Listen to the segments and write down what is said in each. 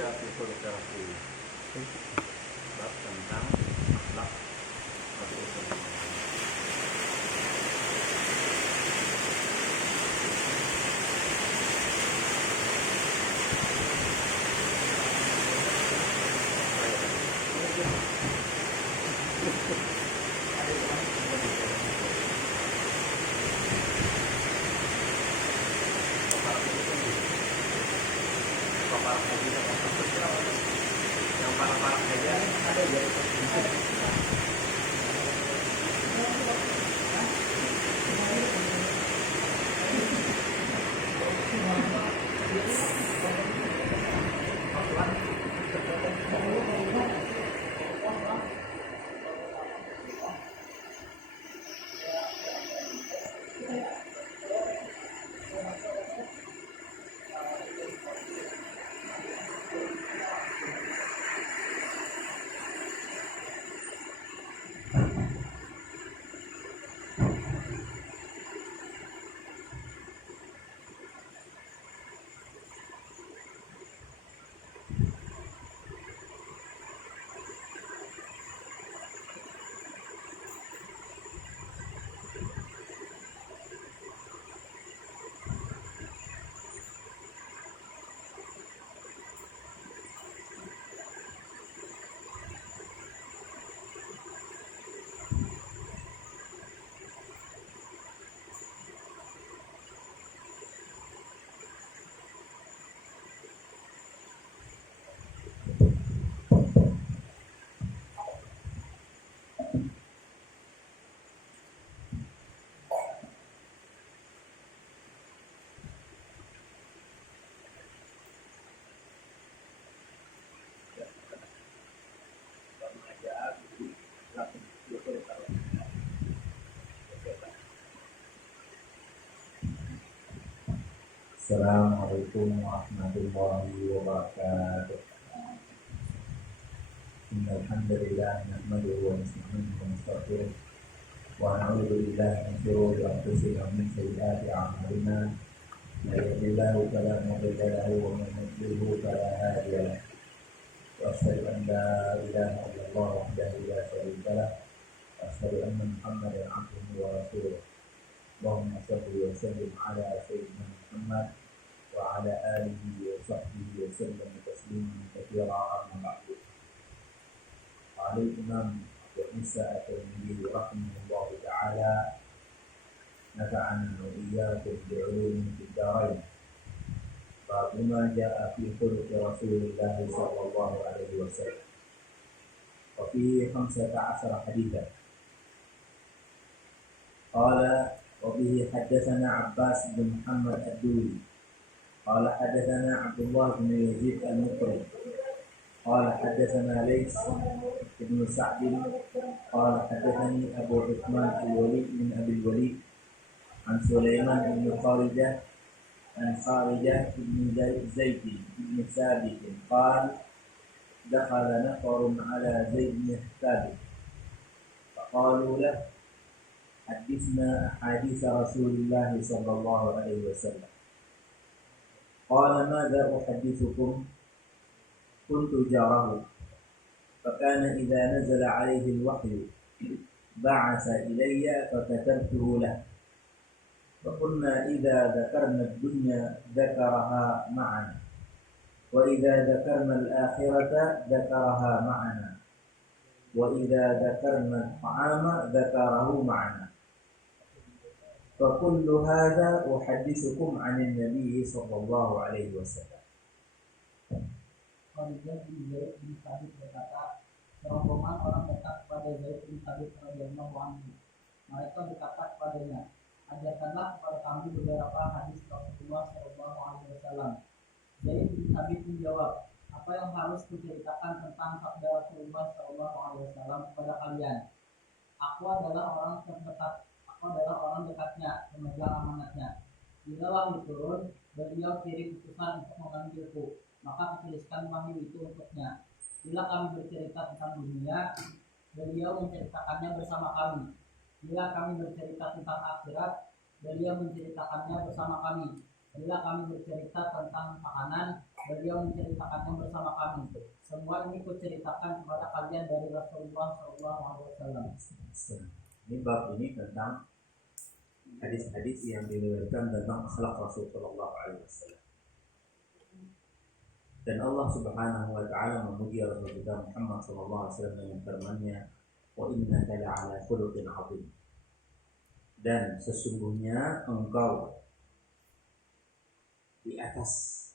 jaa fi khuluqi rasul. Bab tentang akhlak Rasulullah. Yang parah-parah aja ada ya. Assalamualaikum warahmatullahi wabarakatuh. Innal hamdalillah nahmaduhu wa nasta'inuhu wa nastaghfiruh wa na'udzu billahi min shururi anfusina wa min sayyiati a'malina. May yahdihillahu fala mudilla lahu wa may yudlil fala hadiya lahu. Wa asyhadu an la ilaha illallah wahdahu la syarika lahu wa asyhadu anna Muhammadan 'abduhu wa rasuluh. Allahumma shalli wa sallim ala sayyidina Muhammad wa ala alihi wa sahbihi wa sallam tasliman katsira amma ba'du. Qala Imam Abu Isa At-Tirmidzi rahimahullah ta'ala, nafa'ana wa iyyakum bi'ulumin fid dharain. Bab ma jaa'a fi khuluqi Rasulillah sallallahu alaihi wasallam. Wa fihi 15 haditsan. Qala wa bihi haddatsana Abbas bin Muhammad Ad-Duri قال حدثنا عبد الله بن يزيد المقري قال حدثنا ليث بن سعد قال حدثني أبو عثمان الوليد بن أبي الوليد عن سليمان بن خارجة عن خارجة بن زيد بن ثابت قال دخل نفر على زيد بن ثابت فقالوا له حدثنا أحاديث رسول الله صلى الله عليه وسلم. قال ماذا أحدثكم؟ كنت جاره فكان إذا نزل عليه الوحي بعث إلي فكتبته له. فقلنا إذا ذكرنا الدنيا ذكرها معنا وإذا ذكرنا الآخرة ذكرها معنا وإذا ذكرنا الطعام ذكره معنا. فكل هذا أحدثكم عن النبي صلى الله عليه وسلم. Khalid bin Zaid bin Thabit berkata, serombongan orang dekat pada Zaid bin Thabit radhiyallahu anhu. Mereka berkata kepadanya, ajarkanlah kepada kami beberapa hadis Rasulullah sallallahu alaihi wasallam. Zaid bin Thabit menjawab, apa yang harus kuceritakan tentang sabda Rasulullah sallallahu alaihi wasallam kepada kalian? Aku adalah orang dekatnya, pemegang amanatnya. Bila wahyu turun, beliau kirim utusan untuk memanggilku, maka kutuliskan wahyu itu untuknya. Bila kami bercerita tentang dunia, beliau menceritakannya bersama kami. Bila kami bercerita tentang akhirat, beliau menceritakannya bersama kami. Bila kami bercerita tentang makanan, beliau menceritakannya bersama kami. Semua ini kuceritakan kepada kalian dari Rasulullah SAW. Ini bab ini tentang hadis-hadis yang diriwayatkan tentang akhlak Rasulullah SAW. Dan Allah Subhanahu wa taala memuji Rasul kita Muhammad sallallahu alaihi wasallam dengan firman-Nya, "Wa innaka la'ala khuluqin 'adzim." Dan sesungguhnya engkau di atas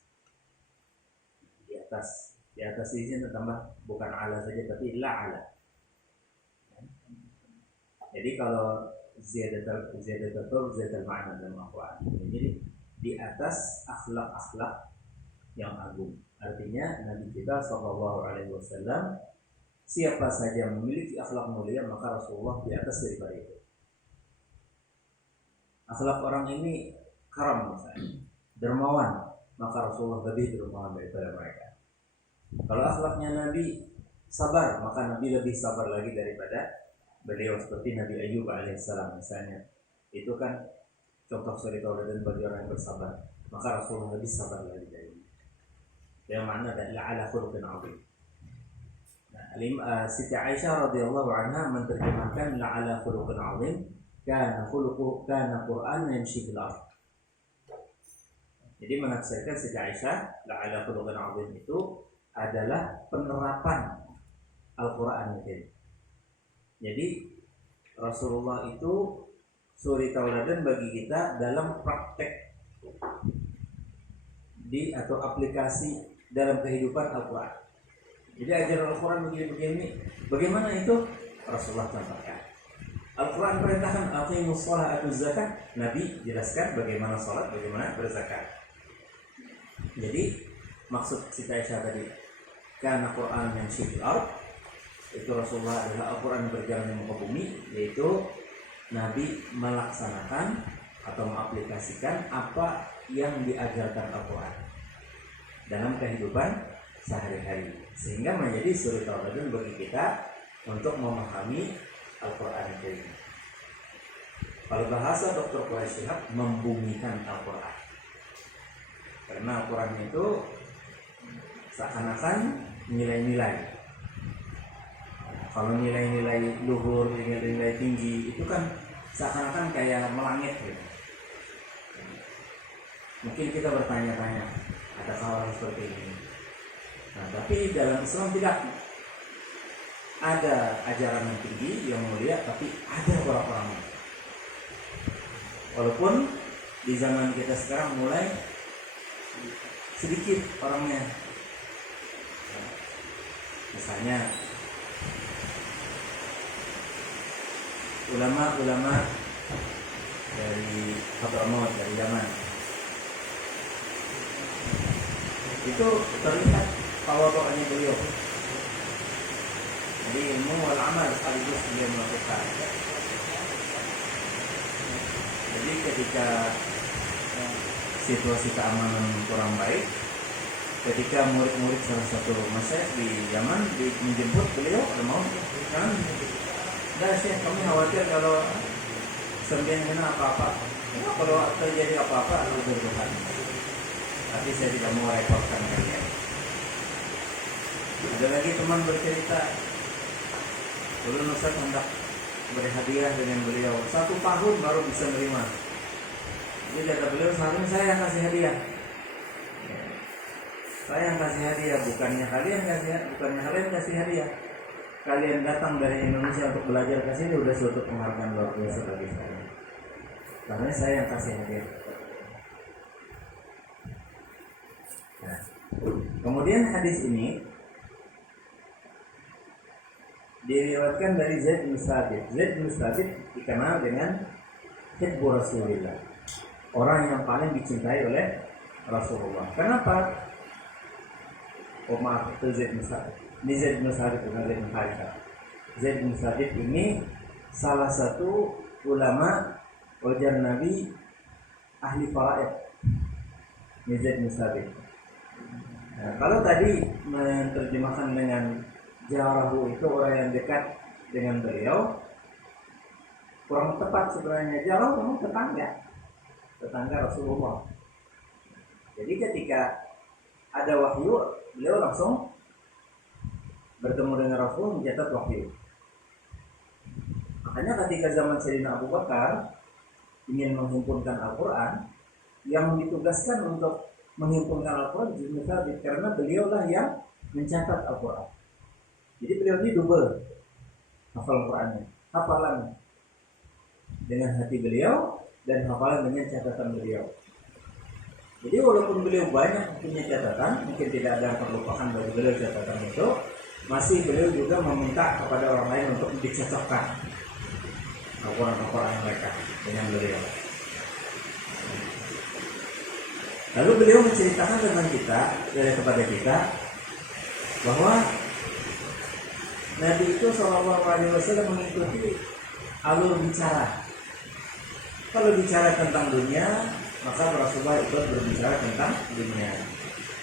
di sini tambah bukan ala saja tapi la'ala. Jadi kalau ziyadatul ma'na dalam Al-Qur'an. Jadi di atas akhlak-akhlak yang agung. Artinya Nabi kita sallallahu alaihi wasallam siapa saja memiliki akhlak mulia maka Rasulullah di atas daripada itu. Akhlak orang ini karam misalnya, dermawan, maka Rasulullah lebih dermawan daripada mereka. Kalau akhlaknya Nabi sabar, maka Nabi lebih sabar lagi daripada beliau, seperti Nabi Ayub alaihissalam misalnya. Itu kan contoh suri tauladan bagi orang yang bersabar, maka Rasulullah lebih sabar lagi dari itu. Yang mana adalah ala khuluqin 'adzim. Nah, Siti Aisyah radhiyallahu anha menerjemahkan la ala khuluqin 'adzim kana Qur'an yamshi fil ardh. Jadi menafsirkan Siti Aisyah la ala khuluqin 'adzim itu adalah penerapan Al-Qur'an itu. Jadi Rasulullah itu suri tauladan bagi kita dalam praktek atau aplikasi dalam kehidupan Al-Quran. Jadi ajaran Al-Quran begini-begini, bagaimana itu? Rasulullah contohkan. Al-Quran perintahkan aqimus shalah atuz zakat, Nabi jelaskan bagaimana salat, bagaimana berzakat. Jadi maksud Siti Aisyah tadi, kana Quran yang fil ardh, itu Rasulullah adalah Al-Quran berjalan di muka bumi, yaitu Nabi melaksanakan atau mengaplikasikan apa yang diajarkan Al-Quran dalam kehidupan sehari-hari, sehingga menjadi suri tauladan bagi kita untuk memahami Al-Quran itu. Kalau bahasa Dr. Quraisy Shihab, membumikan Al-Quran, karena Al-Quran itu seakan-akan nilai-nilai. Kalau nilai-nilai luhur, nilai-nilai tinggi itu kan seakan-akan kayak melangit gitu. Mungkin kita bertanya-tanya, adakah orang seperti ini? Nah, tapi dalam Islam tidak. Ada ajaran yang tinggi, yang mulia, tapi ada orang-orangnya. Walaupun di zaman kita sekarang mulai sedikit orangnya. Misalnya ulama-ulama dari Hadramaut, dari Yaman, itu terlihat tawadhu'nya beliau. Jadi ilmu wal amal sekaligus beliau melakukan. Jadi ketika situasi keamanan kurang baik, ketika murid-murid salah satu masyayikh di Yaman menjemput beliau, ada mau kan? Dah Syekh, kami khawatir kalau sembilan kena apa-apa. Kalau terjadi apa-apa, lalu berdoa. Tapi saya tidak mau repotkan kalian. Ada lagi teman bercerita, dulu Ustaz hendak berhadiah dengan beliau, 1 tahun baru bisa menerima. Jadi kata beliau, seharusnya saya yang kasih hadiah. Saya yang kasih hadiah, bukannya kalian kasih hadiah. Kalian datang dari Indonesia untuk belajar ke sini udah suatu penghargaan luar biasa bagi saya. Karena saya yang kasih hadiah. Nah, kemudian hadis ini diriwayatkan dari Zaid bin Thabit. Zaid bin Thabit dikenal dengan hibbu Rasulillah, orang yang paling dicintai oleh Rasulullah. Kenapa? Oh maaf, itu Zaid bin Thabit. Ini Zaid bin Thabit bukan Zaid bin Harithah. Zaid bin Thabit ini salah satu ulama wajar Nabi ahli faraid. Ini Zaid bin Thabit. Nah, kalau tadi menerjemahkan dengan jarahu itu orang yang dekat dengan beliau, kurang tepat sebenarnya. Jarahu memang tetangga Rasulullah. Jadi ketika ada wahyu, beliau langsung bertemu dengan Rasul mencatat wahyu. Makanya ketika zaman Sayyidina Abu Bakar ingin menghimpunkan Al-Quran, yang ditugaskan untuk menghimpunkan Al-Quran Zaid bin Thabit, karena beliaulah yang mencatat Al-Quran. Jadi beliau ini double hafal Qurannya, hafalan dengan hati beliau dan hafalan dengan catatan beliau. Jadi walaupun beliau banyak punya catatan, mungkin tidak ada yang terlupakan dari beliau catatan itu, masih beliau juga meminta kepada orang lain untuk dicocokkan Al-Quran mereka dengan beliau. Lalu beliau menceritakan tentang kepada kita bahwa Nabi itu SAW mengikuti alur bicara. Kalau bicara tentang dunia, maka Rasulullah ikut berbicara tentang dunia.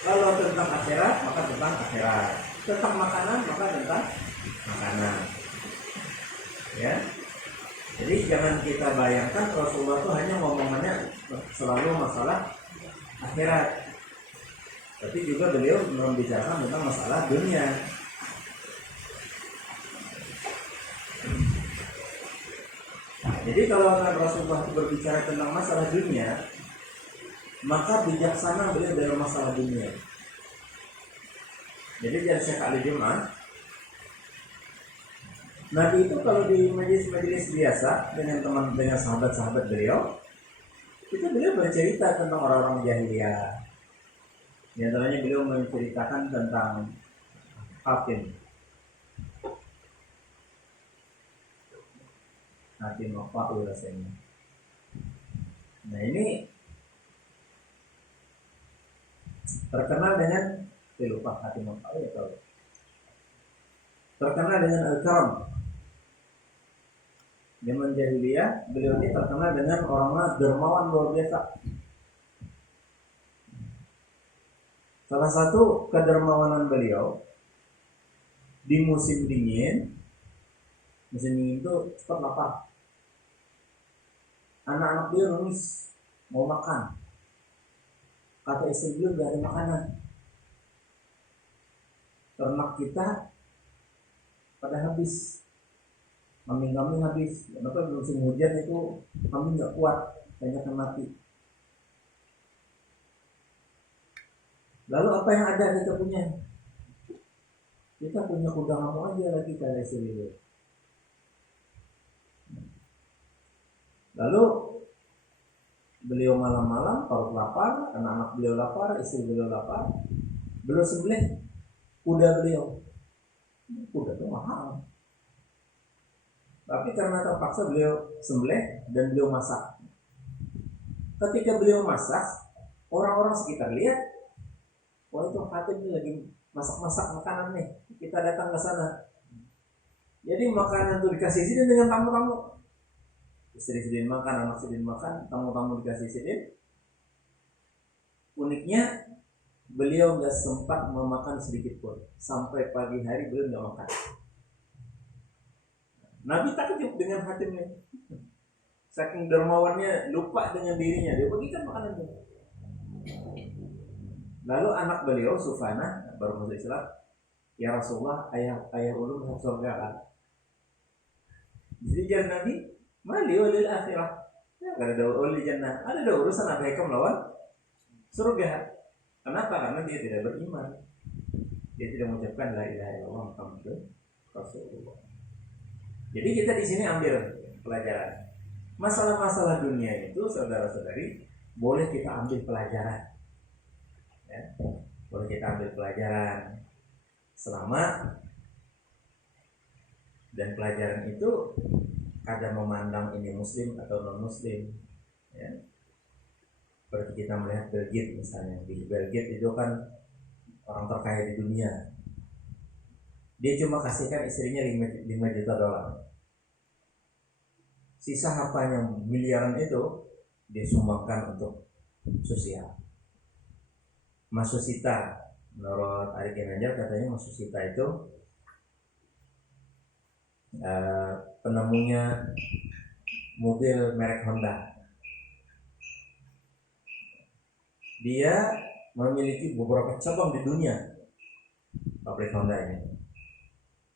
Kalau tentang akhirat, maka tentang akhirat. Tentang makanan, maka tentang makanan. Ya. Jadi jangan kita bayangkan Rasulullah itu hanya ngomongannya selalu masalah akhirat, tapi juga beliau membicarakan tentang masalah dunia. Jadi kalau Rasulullah berbicara tentang masalah dunia, maka bijaksana beliau dalam masalah dunia. Jadi jangan sekali Jumat, Nabi itu kalau di majelis biasa dengan sahabat-sahabat beliau, itu beliau bercerita tentang orang-orang jahiliyah. Di antaranya beliau menceritakan tentang Hatim apa rasanya. Nah ini terkenal dengan lupa Hatim apa ya tahu. Terkenal dengan Al-Karam. Zaman jahiliyah beliau ini terkenal dengan orang dermawan luar biasa. Salah satu kedermawanan beliau di musim dingin itu cepat lapar. Anak-anak dia nangis mau makan. Kata istri beliau gak ada makanan. Ternak kita pada habis. Kambing-kambing habis. Kenapa musim hujan itu kambing gak kuat, banyak yang mati. Lalu apa yang ada kita punya? Kita punya kuda kamu aja lagi kata istri beliau. Lalu beliau malam-malam perut lapar, anak-anak beliau lapar, istri beliau lapar. Beliau sembelih kuda beliau. Kuda itu mahal. Tapi karena terpaksa beliau sembelih dan beliau masak. Ketika beliau masak, orang-orang sekitar lihat, wah itu Hatim ini lagi masak-masak makanan nih. Kita datang ke sana. Jadi makanan itu dikasih sidin dengan tamu-tamu. Istri sidin makan, anak sidin makan, tamu-tamu dikasih sidin. Uniknya beliau nggak sempat memakan sedikit pun. Sampai pagi hari beliau nggak makan. Nabi takjub dengan Hatimnya. Saking dermawannya lupa dengan dirinya, dia bagikan makanan itu. Lalu anak beliau Sufana baru masuk Islam, ya Rasulullah, ayah ulun masuk surga kan. Jadi jangan Nabi, mali walil akhirah. Ya kan ada walil jannah, ada urusan apa yang melawan surga. Kenapa? Karena dia tidak beriman. Dia tidak mengucapkan la ilaha illallah Muhammadur Rasulullah. Jadi kita di sini ambil pelajaran. Masalah-masalah dunia itu saudara-saudari boleh kita ambil pelajaran. Ya, boleh kita ambil pelajaran selama dan pelajaran itu kadang memandang ini muslim atau non muslim. Ya. Seperti kita melihat Bill Gates misalnya. Bill Gates itu kan orang terkaya di dunia. Dia cuma kasihkan istrinya 5 juta dolar. Sisa hartanya miliaran itu dia sumbangkan untuk sosial. Mas Susita, menurut Ari Ginanjar katanya Mas Susita itu penemunya mobil merek Honda. dia memiliki beberapa cabang di dunia, pabrik Honda ini.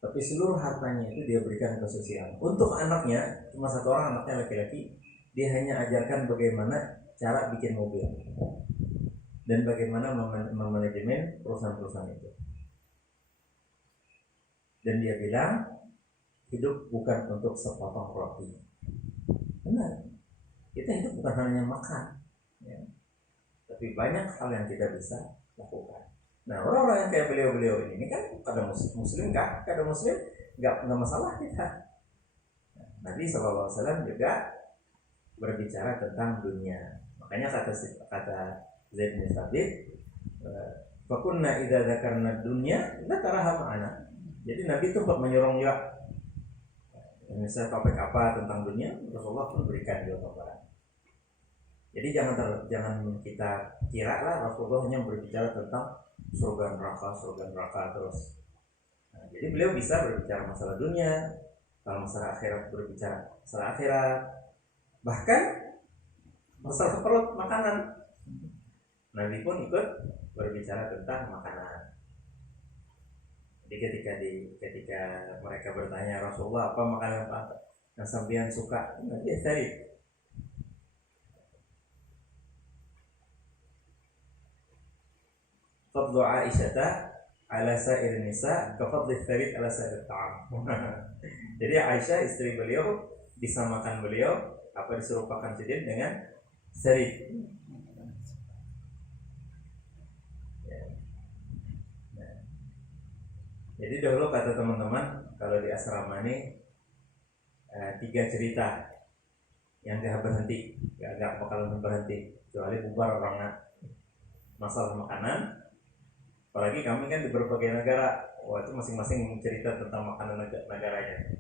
Tapi seluruh hartanya itu dia berikan ke sosial. Untuk anaknya, cuma satu orang, anaknya laki-laki, dia hanya ajarkan bagaimana cara bikin mobil dan bagaimana memanajemen perusahaan-perusahaan itu. Dan dia bilang, hidup bukan untuk sepotong roti. Benar, kita hidup bukan hanya makan, ya. Tapi banyak hal yang kita bisa lakukan. Nah, orang-orang yang kayak beliau-beliau ini kan kada muslim kan, kada muslim nggak masalah kita. Nah, Nabi SAW juga berbicara tentang dunia. Makanya kata Zaid bin Thabit, fakunna idza dzakarna dunya dzakaraha ma'ana. Jadi Nabi itu menyuruh juga, misalnya topik apa tentang dunia, Rasulullah pun berikan jawaban. Jadi jangan kita kira lah Rasulullah hanya berbicara tentang surga neraka terus. Nah, jadi beliau bisa berbicara masalah dunia, kalau masalah akhirat berbicara masalah akhirat, bahkan masalah perut makanan. Nabi pun ikut berbicara tentang makanan. Jadi ketika mereka bertanya Rasulullah apa makanan yang sampean suka, dia cari. Fadlu Aisyata ala sa'ir nisa ka fadli tharid ala sa'ir ta'am. Jadi Aisyah istri beliau disamakan beliau diserupakan jadi dengan sarid. Jadi dahulu kata teman-teman, kalau di asrama ini 3 cerita yang gak berhenti, gak bakalan berhenti kecuali bubar orangnya. Masalah makanan, apalagi kami kan di berbagai negara, itu masing-masing cerita tentang makanan negaranya.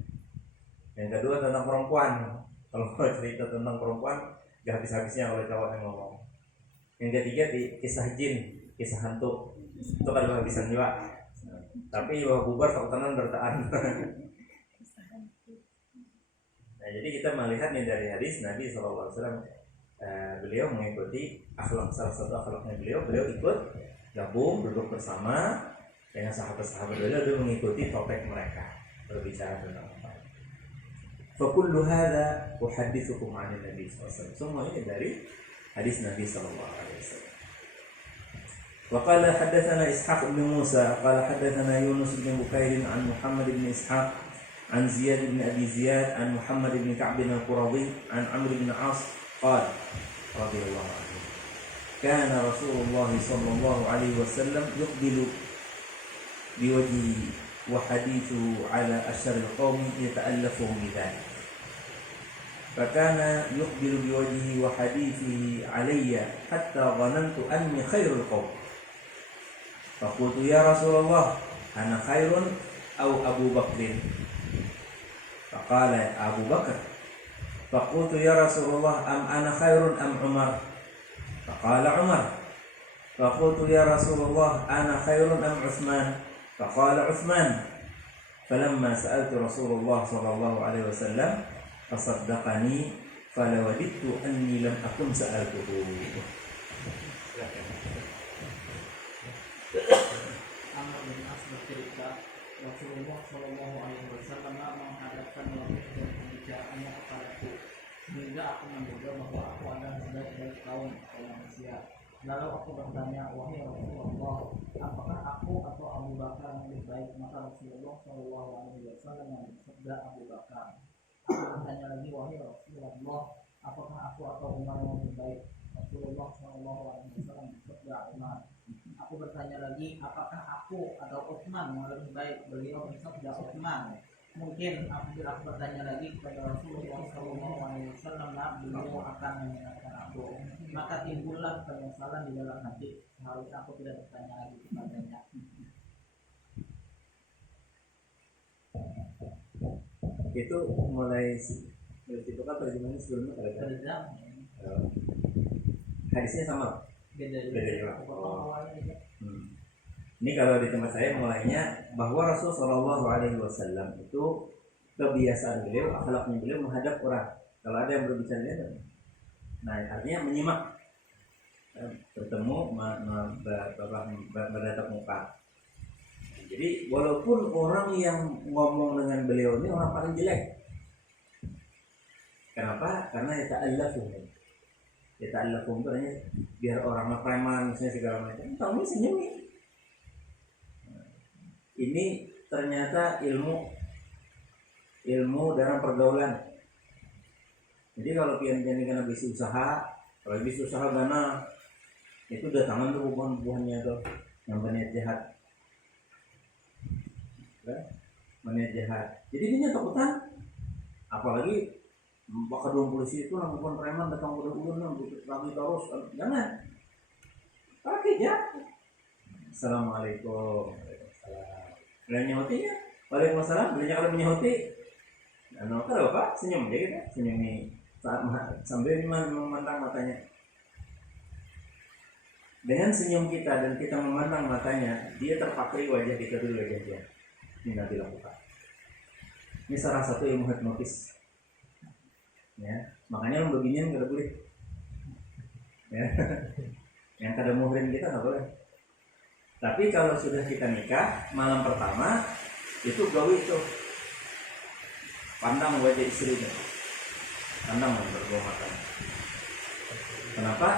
Yang kedua tentang perempuan, kalau cerita tentang perempuan gak habis-habisnya kalau cowok yang ngomong. Yang ketiga di kisah jin, kisah hantu, itu kan habisan juga. Tapi bubar tak tenan bertahan. Nah, jadi kita melihat nih dari hadis Nabi SAW, beliau mengikuti akhlak, salah satu akhlaknya beliau ikut gabung duduk bersama dengan sahabat-sahabat beliau mengikuti topik mereka berbicara tentang apa. Fa kullu hadza uhaddithukum 'anil Nabi SAW. Semua ini dari hadis Nabi SAW. وقال حدثنا إسحاق بن موسى قال حدثنا يونس بن بكير عن محمد بن إسحاق عن زياد بن أبي زياد عن محمد بن كعب القرظي عن عمرو بن عاص قال رضي الله عنه كان رسول الله صلى الله عليه وسلم يقبل بوجهه وحديثه على أشر القوم يتألفه بذلك فكان يقبل بوجهه وحديثه علي حتى ظننت أني خير القوم فقلت يا رسول الله أنا خير أو أبو بكر فقال أبو بكر فقلت يا رسول الله أم أنا خير أم عمر فقال عمر فقلت يا رسول الله أنا خير أم عثمان فقال عثمان فلما سألت رسول الله صلى الله عليه وسلم فصدقني فلوددت أني لم أكن سألته. Amr bin As bercerita, Rasulullah Shallallahu Alaihi Wasallam menghadapkan wajah dan pembicaraannya kepadaku, sehingga aku menduga bahwa aku adalah sebaik-baik kaum manusia. Lalu aku bertanya, wahai Rasulullah, apakah aku atau Abu Bakar yang lebih baik? Maka Rasulullah Shallallahu Alaihi Wasallam bersabda, Abu Bakar. Aku bertanya lagi, wahai Rasulullah, apakah aku atau Umar yang lebih baik? Rasulullah Shallallahu Alaihi Wasallam bersabda, Umar. Aku bertanya lagi, apakah aku atau Utsman yang lebih baik? Beliau bersabda Utsman. Mungkin apabila aku bertanya lagi kepada Rasulullah SAW, beliau akan mengingatkan aku. Maka timbullah penyesalan di dalam hati. Seharusnya aku tidak bertanya lagi kepadanya. Itu mulai dari situ kan terjemahannya sebelumnya ada. Hadisnya sama. Beda juga. Ini kalau di tempat saya mulainya bahwa Rasulullah SAW itu kebiasaan beliau, akhlaknya beliau menghadap orang. Kalau ada yang berbicara, nah artinya menyimak. bertemu bertatap muka. Jadi walaupun orang yang ngomong dengan beliau ini orang paling jelek. Kenapa? Karena yata'allafum. Yata'allafum itu artinya biar orang preman misalnya segala macam. Tahu senyum nih. Ini ternyata ilmu dalam pergaulan. Jadi kalau pian-pian ini kena bisnis usaha, kalau bisnis usaha dana itu datangan tuh buah-buahnya tuh yang berniat jahat. Berniat jahat. Jadi dia takutan. Apalagi bakal polisi itu nampak preman datang udah lagi terus. Jangan. Pakai ya. Assalamualaikum. Beliau nyauti ya. Waalaikumsalam. Beliau kalau menyauti. Nah, kalau apa? Senyum aja gitu. Senyum nih. Sambil memandang matanya. Dengan senyum kita dan kita memandang matanya, dia terpakai wajah kita dulu wajah dia. Ini nanti lakukan. Ini salah satu ilmu hipnotis. Ya, makanya yang beginian nggak boleh. Ya, yang kada muhrim kita nggak boleh. Tapi kalau sudah kita nikah malam pertama itu gawe itu pandang wajah istrinya, pandang berdua mata. Kenapa?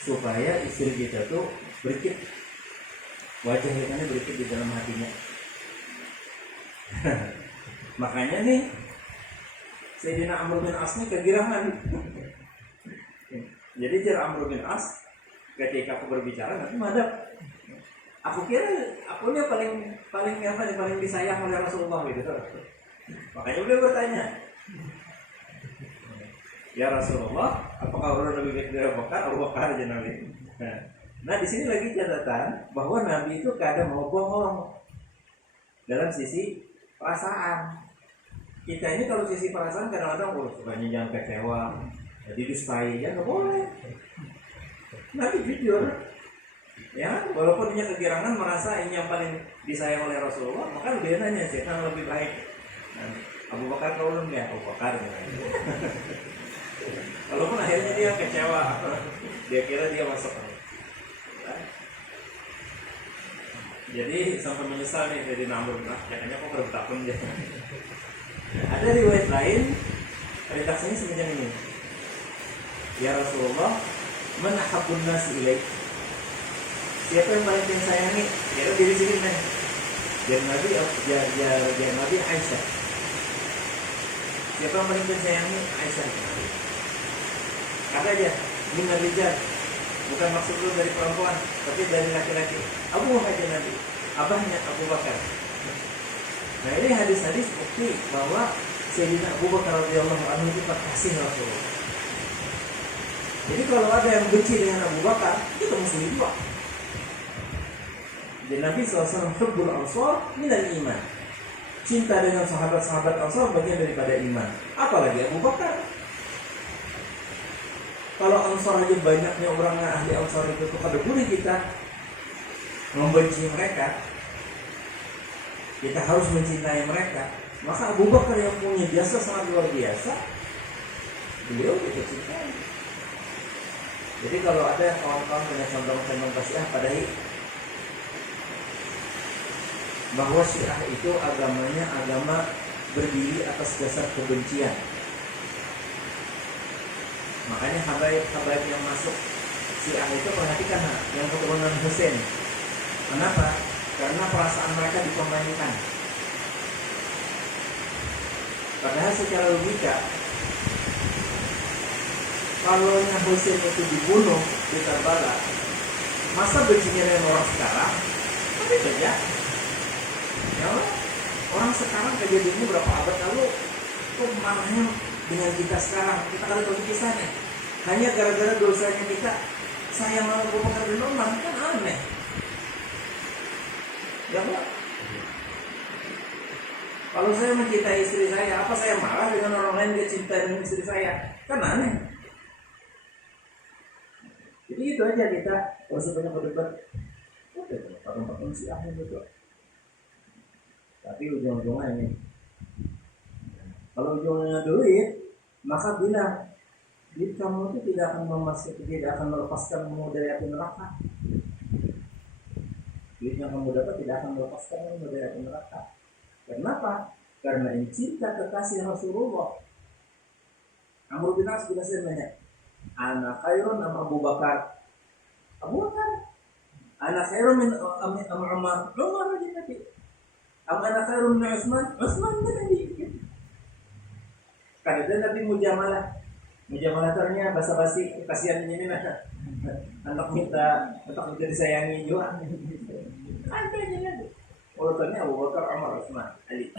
Supaya istri kita tuh berikit wajah kita ini berikit di dalam hatinya. Makanya nih Sayyidina Amr bin As ini kegirangan. Jadi cara Amr bin As ketika aku berbicara nanti madap. Aku kira aku ini paling disayang oleh Rasulullah gitu. Makanya beliau bertanya, ya Rasulullah, apakah orang lebih baik dari Abu Bakar? Abu Bakar aja Nabi. Nah di sini lagi catatan bahwa Nabi itu kadang mau bohong dalam sisi perasaan. Kita ini kalau sisi perasaan kadang-kadang sukanya jangan kecewa, jadi dustai, ya nggak boleh. Nabi jujur. Ya, walaupun dia kegirangan merasa ini yang paling disayang oleh Rasulullah, maka dia nanya siapa yang lebih baik. Nah, Abu Bakar kalau belum ya Abu Bakar. Walaupun akhirnya dia kecewa, dia kira dia masuk. Jadi sampai menyesal nih jadi Amr bin As, kayaknya kok bertakun dia. Ada riwayat lain, redaksinya semacam ini. Ya Rasulullah, man ahabbun nas ilaik? Siapa yang paling sayangi? Kira diri sendiri nih. Biar Nabi Aisyah. Siapa yang paling sayangi? Aisyah. Kata aja, minal rijal. Bukan maksud lu dari perempuan, tapi dari laki-laki. Abu Bakar Nabi, abahnya Abu Bakar. Nah ini hadis-hadis bukti bahwa Sayyidina Abu Bakar radhiyallahu anhu itu kasih Rasulullah. Jadi kalau ada yang benci dengan Abu Bakar, itu musuh juga. Dan Nabi SAW hubbul ansar minal iman. Cinta dengan sahabat-sahabat Ansar bagian daripada iman. Apalagi Abu Bakar. Kalau Ansar aja banyaknya orangnya ahli Ansar itu kada boleh kita membenci mereka. Kita harus mencintai mereka. Maka Abu Bakar yang punya jasa sangat luar biasa, beliau kita cintai. Jadi kalau ada kawan-kawan punya condong-condong Syiah padahal bahwa Syiah itu agamanya agama berdiri atas dasar kebencian. Makanya habaib yang masuk Syiah itu perhatikan yang keturunan Husain. Kenapa? Karena perasaan mereka dipermainkan. Padahal secara logika, kalau Husain itu dibunuh di Karbala, masa bencinya dengan orang sekarang? Tapi saja. Ya, orang sekarang kejadiannya berapa abad lalu kok marahnya dengan kita sekarang? Kita kalau tahu kisahnya hanya gara-gara dosanya kita sayang sama Abu Bakar bin Umar, kan aneh ya Pak? Kalau saya mencintai istri saya, apa saya marah dengan orang lain dia cinta dengan istri saya? Kan aneh. Jadi itu aja kita kalau sebanyak berdebat udah patung-patung Syiahnya betul. Tapi ujung-ujungnya ini, kalau ujungnya duit, maka bilang Jadi kamu itu tidak akan melepaskanmu dari api neraka. Duit yang kamu dapat tidak akan melepaskanmu dari api neraka. Kenapa? Karena ini cinta kekasih Rasulullah. Amr bin As bin Sa'id nanya, "Ana khairun am Abu Bakar?" Abu Bakar. "Ana khairun min Umar?" Umar aja Nabi. "Ana khairun min Utsman?" Utsman Nabi. Karena dia Nabi mujamalah ternyata basa-basi, kasihan ini anak minta disayangi juga. Ada aja Nabi. Urutannya Abu Bakar, Umar, Utsman, Ali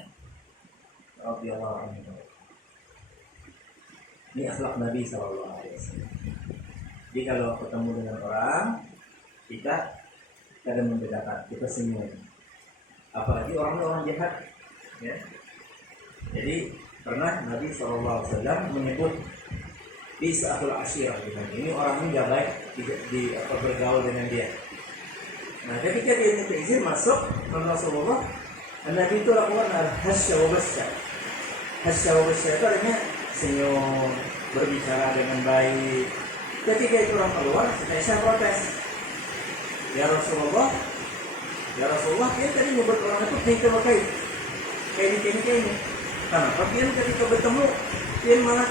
radhiyallahu anhu. Ini akhlak Nabi sallallahu alaihi wasallam. Jadi kalau ketemu dengan orang, kita kadang membedakan, kita senyum. Apalagi orang jahat, ya. Jadi pernah Nabi sallallahu alaihi wasallam menyebut Bis'atul Ashirah, ini orang ini gak baik di bergaul dengan dia. Nah, ketika dia minta izin masuk Rasulullah, Nabi itu lakukan al-hasya wa basya. Hasya wa basya itu artinya senyum, berbicara dengan baik. Ketika itu orang keluar, saya protes. Ya Rasulullah, dia tadi nyebut orang itu kayak ini. Kenapa dia ketika bertemu, dia malah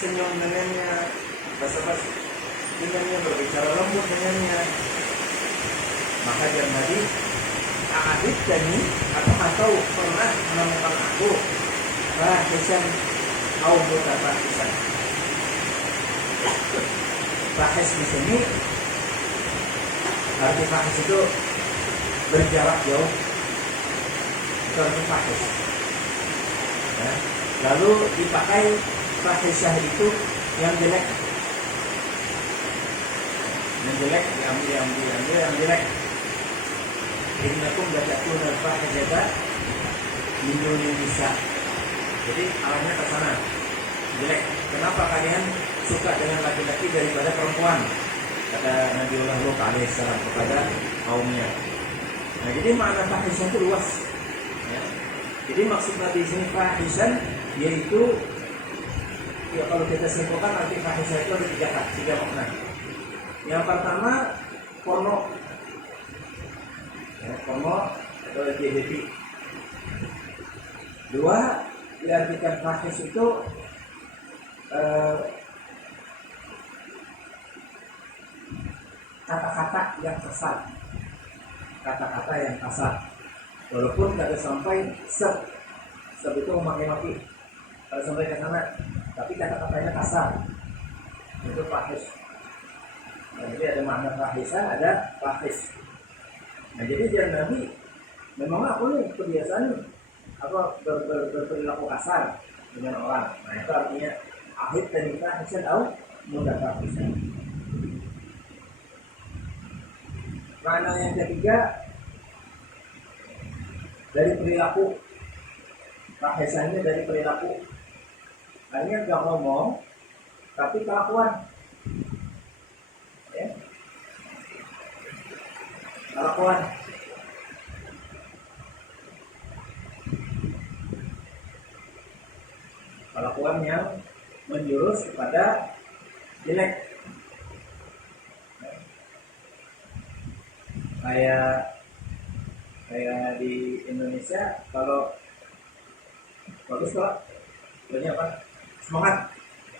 senyum dengannya, basa-basi dengannya, berbicara lembut dengannya. Maka dia Nabi, "Ahadit tani atau pernah menemukan aku fahisan au mutafahisan." Fahis di sini arti fahis itu berjarak jauh, itu arti fahis. Ya. Lalu dipakai fahisah itu yang jelek, diambil yang jelek. Innakum latatuna al-fahishata min dunil nisa. Jadi arahnya ke sana, jelek. Kenapa kalian suka dengan laki-laki daripada perempuan? Kata Nabiullah Lut alaihissalam kepada kaumnya. Nah, jadi makna fahisah itu luas. Ya. Jadi maksud Nabi sini fahisan yaitu, ya kalau kita simpulkan arti fahisah itu ada tiga makna. Yang pertama porno, ya, porno atau LGBT. Dua, diartikan fahis itu kata-kata yang kasar, walaupun tidak sampai seb itu memaki-maki, kalau sampai ke sana, tapi kata-katanya kasar, itu fahis. Nah, jadi ada makna fahisan, ada fahis. Nah, jadi dia Nabi, memang aku nih kebiasaan berperilaku kasar dengan orang. Nah, itu artinya ahid dan fahisan atau mudah fahisan. Makna yang ketiga dari perilaku, fahisannya dari perilaku. Hanya gak ngomong, tapi kelakuan. Ya. Kelakuan. Kelakuan yang menjurus kepada jelek. Kayak di Indonesia kalau bagus kok, banyak apa? Semangat,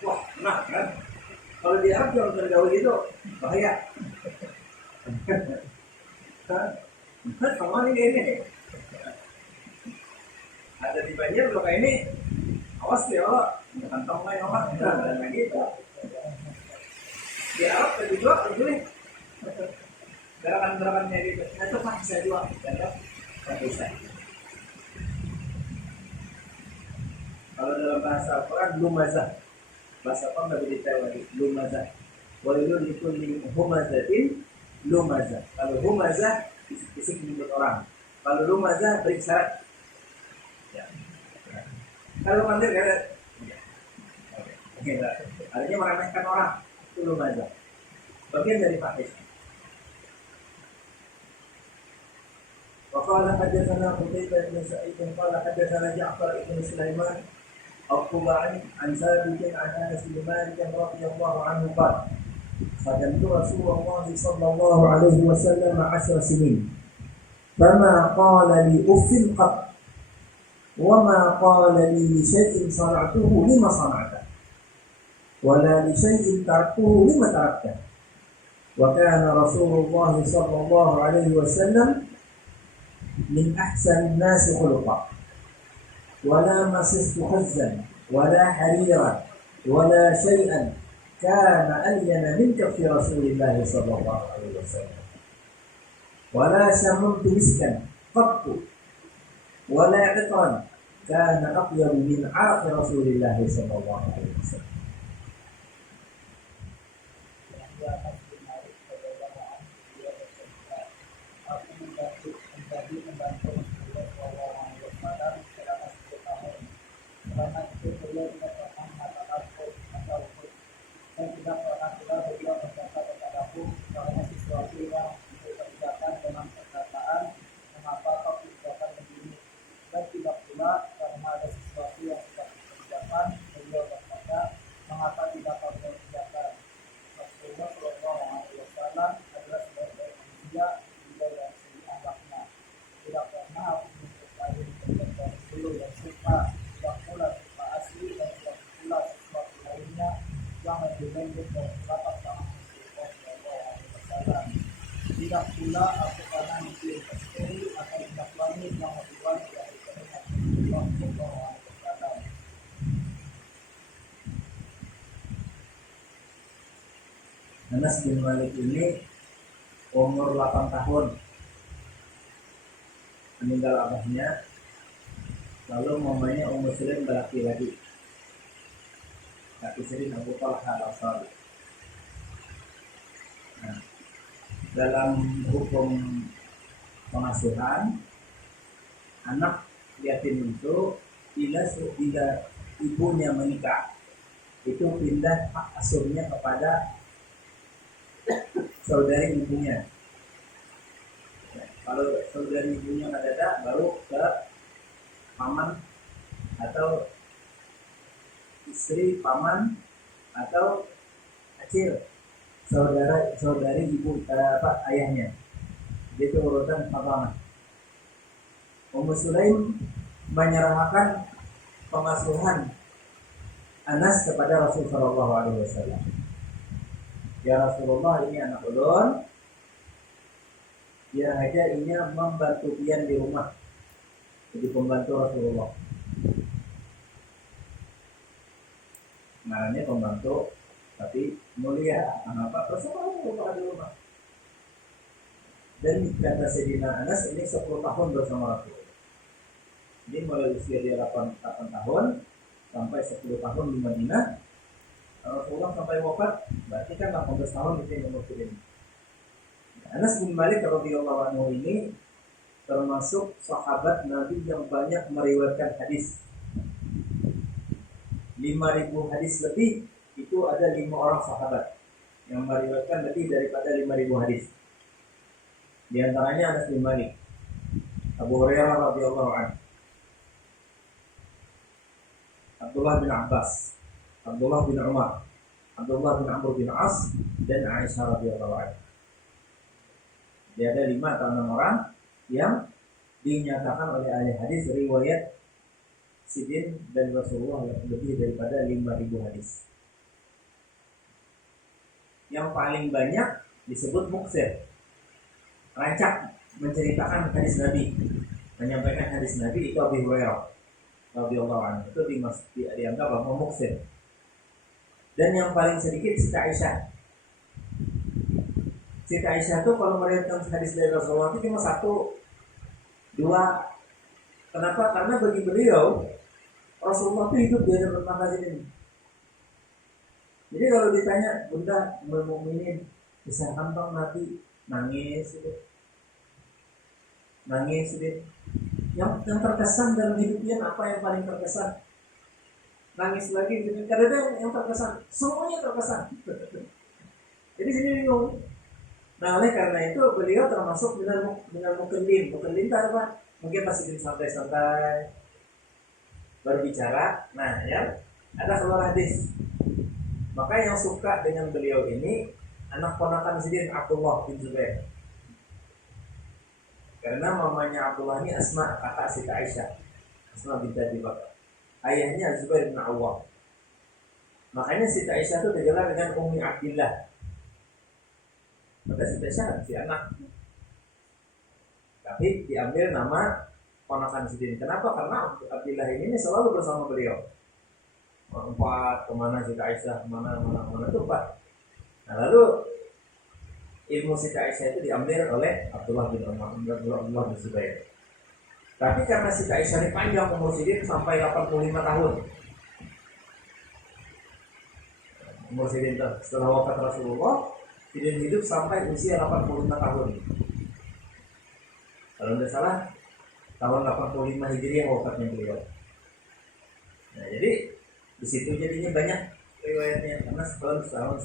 wah, enak kan? Kalau di Arab jangan bergaul itu bahaya. Sama ini. Ada di Banjar loh kayak ini, awas ya Allah, kantong lain orang, dan gitu. Di Arab tadi juga begini. Gerakan-gerakannya gitu, itu bisa juga, kan bisa. Kalau dalam bahasa Al-Quran, lumazah. Bahasa apa nggak detail lagi, lumazah. Walilun likulli humazatin lumazah. Kalau humazah, bisik-bisik menyebut orang. Kalau lumazah, berisyarat. Ya. Kalau mandir, ya. Oke, artinya meremehkan orang, itu lumazah. Bagian dari fahis. وقال حدثنا قتيبة بن سعيد قال حدثنا جعفر بن سليمان الطباعي عن ثابت عن انس بن مالك رضي الله عنه قال خدمت رسول الله صلى الله عليه وسلم 10 سنين فما قال لي اف قط وما قال لي لشيء صنعته لما صنعته ولا لشيء تركته لما تركته وكان رسول الله صلى الله عليه وسلم من أحسن الناس خلقا ولا مسست خزا ولا حريرا ولا شيئا كان ألين منك في رسول الله صلى الله عليه وسلم ولا شممت مسكا قط ولا عطرا كان أطيب من عرق رسول الله صلى الله عليه وسلم. Karena itu beliau tidak pernah mengatakan dan tidak pernah pula beliau berkata kepadaku karena sesuatu yang dikerjakan dengan perkataan mengapa kau kerjakan begini, dan tidak pula karena ada sesuatu yang tidak dikerjakan beliau berkata mengapa tidak kau kerjakan. Rasulullah Shallallahu Alaihi Wasallam adalah sebaik-baik manusia juga yang segi akhlaknya, tidak pernah menyukai kerjaan beliau yang suka, tidak pula suka asli dan tidak pula sesuatu lainnya yang lebih lembut dan telapak tangan Rasulullah Shallallahu Alaihi Wasallam. Tidak pula aku karena mencium kasturi atau minyak wangi yang lebih wangi dari keringat Rasulullah Shallallahu Alaihi Wasallam. Anas bin Malik ini umur 8 tahun meninggal abahnya, lalu mamanya Ummu Sulaim laki-laki sering Abu Talha al-Ansari. Nah, dalam hukum pengasuhan anak yatim itu bila ibunya menikah itu pindah hak asuhnya kepada saudari ibunya. Nah, kalau saudari ibunya nggak ada, baru ke paman atau istri paman atau kecil saudari ibu ayahnya. Itu urutan pertama. Ummu Sulaim menyerahkan pengasuhan Anas kepada Rasul Shallallahu Alaihi Wasallam. Ya Rasulullah, ini anak ulun, dia aja ini membantu pian di rumah, jadi pembantu Rasulullah. Namanya pembantu, tapi mulia, kenapa? Rasulullah di rumah. Dan kata Sayyidina Anas ini 10 tahun bersama Rasulullah. Jadi mulai usia dia 8 tahun sampai 10 tahun di Madinah. Rasulullah sampai wafat, berarti kan 18 tahun itu yang umur ini. Anas bin Malik radhiyallahu anhu ini termasuk sahabat Nabi yang banyak meriwayatkan hadis. 5.000 hadis lebih, itu ada 5 orang sahabat yang meriwayatkan lebih daripada 5.000 hadis. Di antaranya Anas bin Malik, Abu Hurairah radhiyallahu anhu, Abdullah bin Abbas, Abdullah bin Umar, Abdullah bin Amr bin As, dan Aisyah radhiyallahu anha. Dia ada 5 atau 6 orang yang dinyatakan oleh ahli hadis riwayat sidin dan Rasulullah yang lebih daripada 5.000 hadis. Yang paling banyak disebut muksir, rancak menceritakan hadis Nabi, menyampaikan hadis Nabi, itu Abu Hurairah radhiyallahu anhu. Itu dianggap bahwa muksir. Dan yang paling sedikit Siti Aisyah. Siti Aisyah itu kalau meriwayatkan hadis dari Rasulullah itu cuma 1, 2. Kenapa? Karena bagi beliau Rasulullah itu hidup di hadapan mata sini. Jadi kalau ditanya, Bunda mukminin bisa kantong mati, nangis gitu. Nangis gitu. Yang terkesan dalam hidupnya apa yang paling terkesan? Nangis lagi gitu. Kadang yang terkesan, semuanya terkesan. Jadi sini bingung. Nah, oleh karena itu beliau termasuk dengan mukellin. Mukellin itu apa? Mungkin masih santai-santai. berbicara. Nah, ya ada keluar hadis. Maka yang suka dengan beliau ini anak ponakan Sidin Abdullah bin Zubair. Karena mamanya Abdullah ini Asma, kakak Siti Aisyah. Asma binti Abi Bakar. Ayahnya Zubair bin Awwam. Makanya Siti Aisyah itu digelar dengan Ummi Abdillah. Maka Siti Aisyah si anak. Tapi diambil nama ponakan Sidin. Kenapa? Karena Abdillah ini selalu bersama beliau. Empat kemana Siti Aisyah, kemana itu empat. Nah, lalu ilmu Siti Aisyah itu diambil oleh Abdullah bin Zubair. Tapi karena Siti Aisyah ini panjang umur Sidin sampai 85 tahun. Umur Sidin setelah wafat Rasulullah, Sidin hidup sampai usia 85 tahun. Kalau tidak salah, tahun 85 Hijriah wafatnya beliau. Nah, jadi di situ jadinya banyak riwayatnya karena setahun.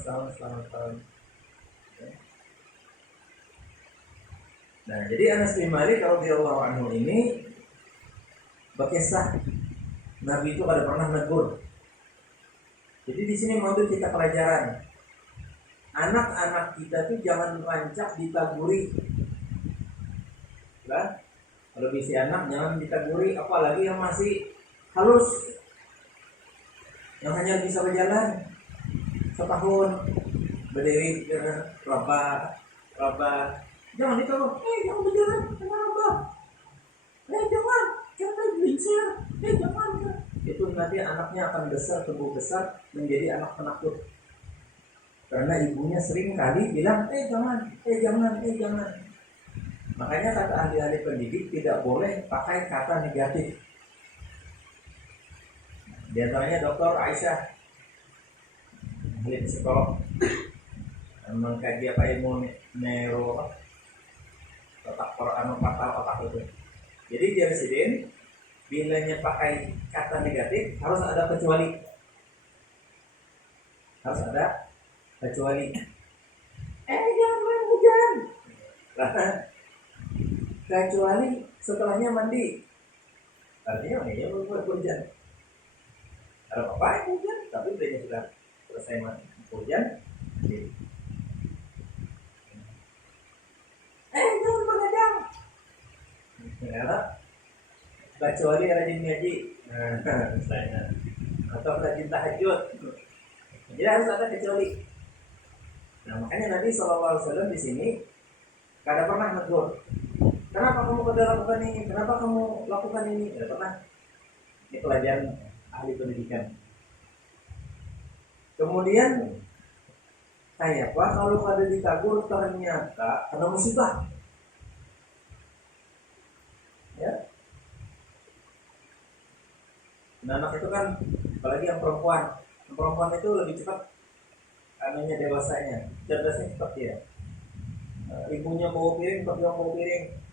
Nah, jadi Anas bin Malik radhiyallahu anhu ini berkisah Nabi itu ada pernah negur. Jadi di sini mengambil kita pelajaran. Anak-anak kita tuh jangan rancak ditaguri. Lah, kalau bisa anak jangan ditaguri, apalagi yang masih halus, yang hanya bisa berjalan setahun, berdiri raba. Jangan ditaruh, jangan berjalan, kenapa? Jangan belincir, jangan. Itu nanti anaknya akan besar, tumbuh besar menjadi anak penakut. Karena ibunya sering kali bilang, jangan. Makanya kata ahli-ahli pendidik tidak boleh pakai kata negatif. Di antaranya Dr. Aisyah, ahli psikolog, mengkaji ilmu neuro patah otak itu. Jadi dia Sidin bilanya pakai kata negatif harus ada kecuali. Jangan main hujan. Kecuali setelahnya mandi. Artinya ini buat hujan. Ada apa hujan? Tapi bilanya sudah selesai mandi hujan. Jangan begadang. Kecuali rajin ngaji, misalnya, atau rajin tahajud. Jadi harus ada kecuali. Nah, makanya Nabi SAW di sini kada pernah negur. Kenapa kamu pada lakukan ini? Kenapa kamu lakukan ini? Tidak pernah. Ini pelajaran ahli pendidikan. Kemudian kayak apa kalau pada ditagur ternyata kena musibah? Ya. Nah, anak itu kan apalagi yang perempuan. Yang perempuan itu lebih cepat anunya dewasanya, cerdasnya cepat ya. Ibunya bawa piring, bapaknya bawa piring.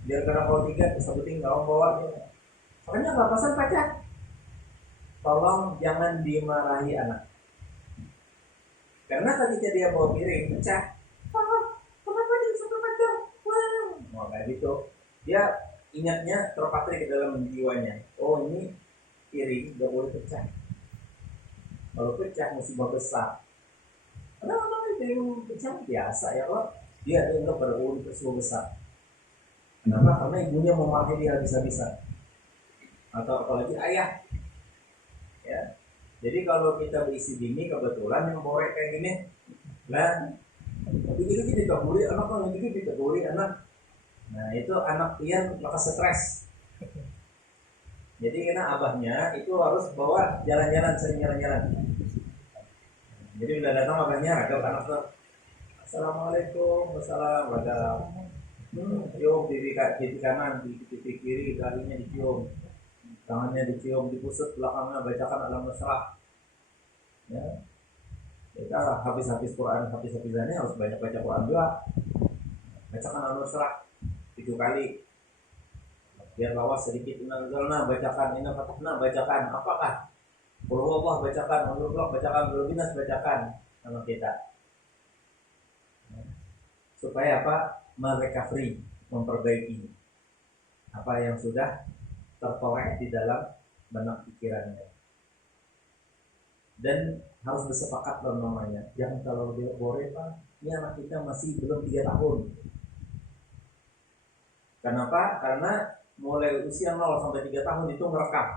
Biar kena bawa 3, sebutin nggak bawa. Makanya nggak pesan pacar. Tolong jangan dimarahi anak. Karena ketika dia bawa piring pecah, kenapa dia sampai pecah? Mau kayak gitu, dia ingatnya terpatri ke dalam jiwanya. Oh, ini piring nggak boleh pecah. Kalau pecah musibah besar. Kenapa piring pecah biasa ya kok? Dia dianggap berulur musibah besar. Kenapa? Karena ibunya memakai dia habis-habisan. Atau apalagi ayah. Ya. Jadi kalau kita berisi bini kebetulan yang borek kayak gini, lah, begitu kita dikaburi anak, kalau begitu dikaburi anak. Nah itu anak pian lekas stres. Jadi karena abahnya itu harus bawa jalan-jalan, sering jalan-jalan. Jadi bila datang abahnya, agak anak tuh, Assalamualaikum, wassalamualaikum. Cium pipi kanan, pipi kiri, kalinya dicium. Tangannya dicium, dipusut belakangnya, bacakan alam nasrah. Ya. Kita habis-habis Quran, habis-habisannya harus banyak baca Quran juga. Bacakan alam nasrah 7 kali. Biar lawas sedikit inna bacakan, inna fatahna bacakan. Apakah? Qul huwallah bacakan, Al-Mulk bacakan, Al-Binas bacakan sama kita. Supaya apa? Merecovery, memperbaiki apa yang sudah tertoreh di dalam benak pikirannya. Dan harus bersepakat dalam namanya. Jangan kalau dia boleh Pak, ini anak kita masih belum 3 tahun. Kenapa? Karena mulai usia 0 sampai 3 tahun itu merekam.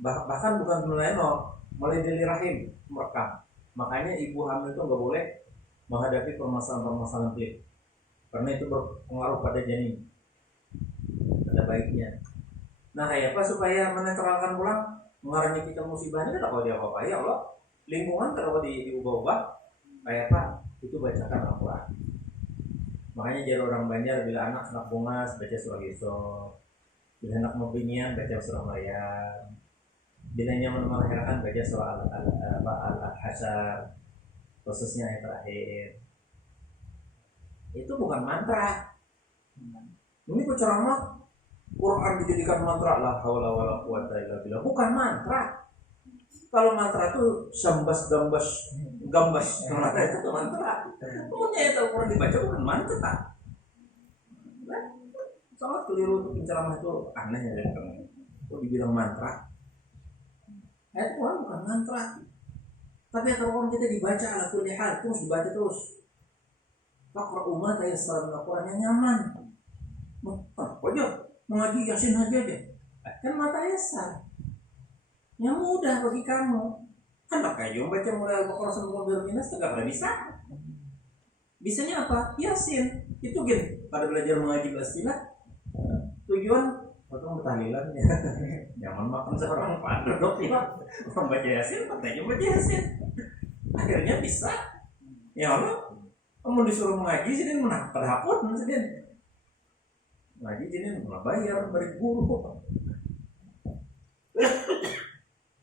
Bahkan bukan mulai 0, mulai dari rahim merekam. Makanya ibu hamil itu nggak boleh menghadapi permasalahan-permasalahan pelik, karena itu berpengaruh pada janin. Ada baiknya. Nah, kayak apa supaya menetralkan pulang mengarahnya kita musibahnya? Kalau dia apa-apa ya Allah, lingkungan kalau diubah-ubah kayak apa? Itu bacakan Al-Quran. Makanya jadi orang Banjar bila anak bungas baca surah Yusuf, bila anak mubinian baca surah Maryam, bila nyaman melahirkan baca surah Al-Hasyr, khususnya yang terakhir. Itu bukan mantra. Ini penceramah Quran dijadikan mantra, la haula wala quwata illa billah. Bukan mantra. Kalau mantra itu sambas gambas, mantra itu mantra. Pokoknya itu Quran dibaca bukan mantra. Nah, sangat keliru untuk penceramah itu aneh ya. Kok dibilang mantra? Ayat Quran bukan mantra. Tapi kalau kita dibaca ala kulli hal, terus dibaca terus. Faqra'u ma tayassara min Al-Quran yang nyaman. Aja mengaji Yasin aja deh. Kan mata yasar. Yang mudah bagi kamu. Kan pakai aja baca mulai Al-Baqarah sampai Nas enggak bisa. Bisanya apa? Yasin. Itu gini, pada belajar mengaji istilah tujuan potong bertahlilan ya. Jangan makan seorang padok ya. Orang baca Yasin, katanya baca Yasin. Akhirnya bisa. Ya Allah, kamu disuruh mengaji sini menang pada hapun sini. Ngaji sini nggak bayar dari guru.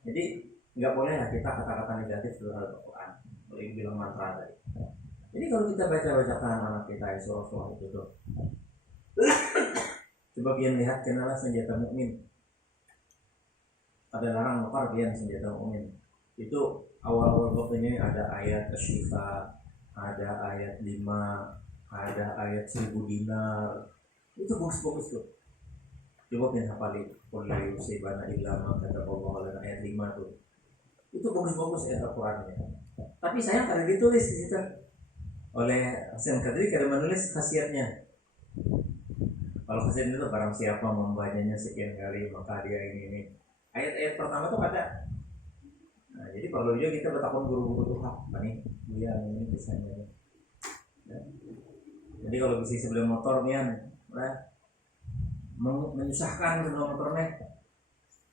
Jadi nggak boleh ya kita kata-kata negatif dalam Al-Quran. Boleh bilang mantra tadi. Jadi kalau kita baca-bacakan anak kita surah-surah itu tuh. Sebagian lihat kenalah senjata mukmin. Ada larang mekar biar senjata mukmin. Itu awal-awal bab ini ada ayat Asy-Syifa, ada ayat 5, ada ayat 1000 dinar. Itu bagus-bagus tuh. Coba yang hafalin Qul yusibana illa ma kataballahu lana ayat 5 tuh. Itu bagus-bagus ayat Al-Qur'annya. Tapi sayang kada ditulis di situ oleh Hasan Kadri, kada menulis khasiatnya. Kalau khasiat itu barang siapa membacanya sekian kali maka dia ini. Ayat-ayat pertama tuh ada. Nah, jadi perlu juga kita bertakun guru-guru tuh nih, dia ini kisahnya. Ya. Jadi kalau bisa sebelum motor nih menyusahkan sebelum motornya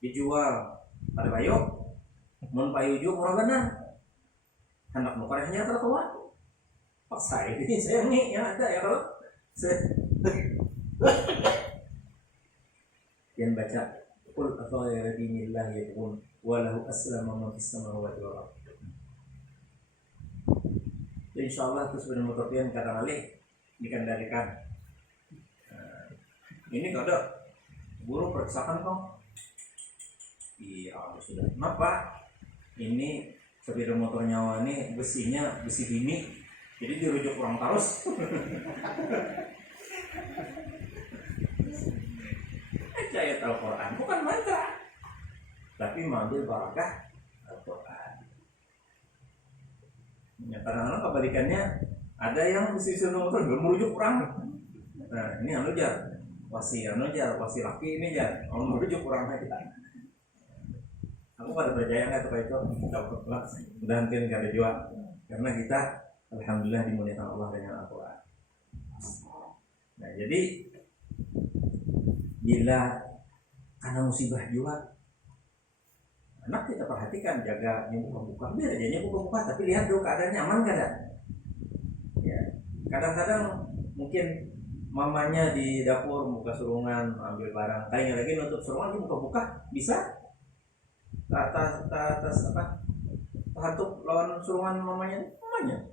dijual pada bayu mun payu juga murah benar hendak nukarnya tertua paksa ini saya nih ya ada ya kalau yang baca qul aghayra dinillahi yabghun wa lahu aslama man fis samawati wal ardh. Insyaallah itu sebelum motor pian kadang kali dikendalikan. Ini gak ada guru periksakan kok. Iya sudah. Kenapa? Ini sepeda motor nyawa ini besinya besi bimi, jadi dirujuk kurang terus. Ayat Al-Quran bukan mantra, tapi mengambil barakah Al-Quran. Ya, kadang-kadang kebalikannya ada yang besi motor belum merujuk kurang. Nah ini anujar. Wasi laki ini ya, kalau merujuk kurang lagi. Aku pada percaya nggak terkait itu? Mudah hampir nggak ada jual, karena kita alhamdulillah dimuliakan Allah dengan Al-Quran. Nah jadi bila karena musibah jual, anak kita perhatikan jaga buka-buka, biar aja buka-buka, tapi lihat dulu keadaannya aman nggak ada. Ya kadang-kadang mungkin mamanya di dapur buka surungan ambil barang, kayaknya lagi nutup surungan dia buka-buka bisa atas apa hantuk lawan surungan mamanya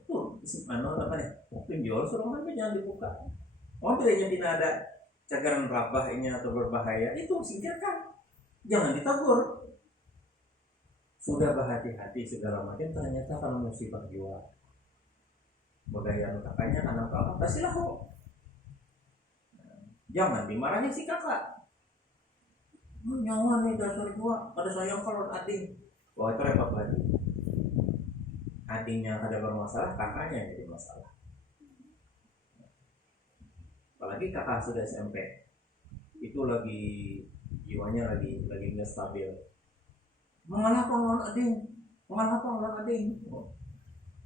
tuh apa nih penjual surungan jangan dibuka. Mobilnya tidak ada cagaran rabahnya atau berbahaya itu singkirkan, jangan ditegur. Sudah berhati-hati segala macam, ternyata kalau musibah jiwa budaya utakanya karena apa pastilah. Jangan dimarahin si kakak. nyawa nih dasar gua ada sayang kalau ading. Wah itu repot lagi. Adingnya ada bermasalah, kakaknya yang jadi masalah. Apalagi kakak sudah SMP, itu lagi jiwanya lagi nggak stabil. Mengalah lawan ading, mengalah lawan ading.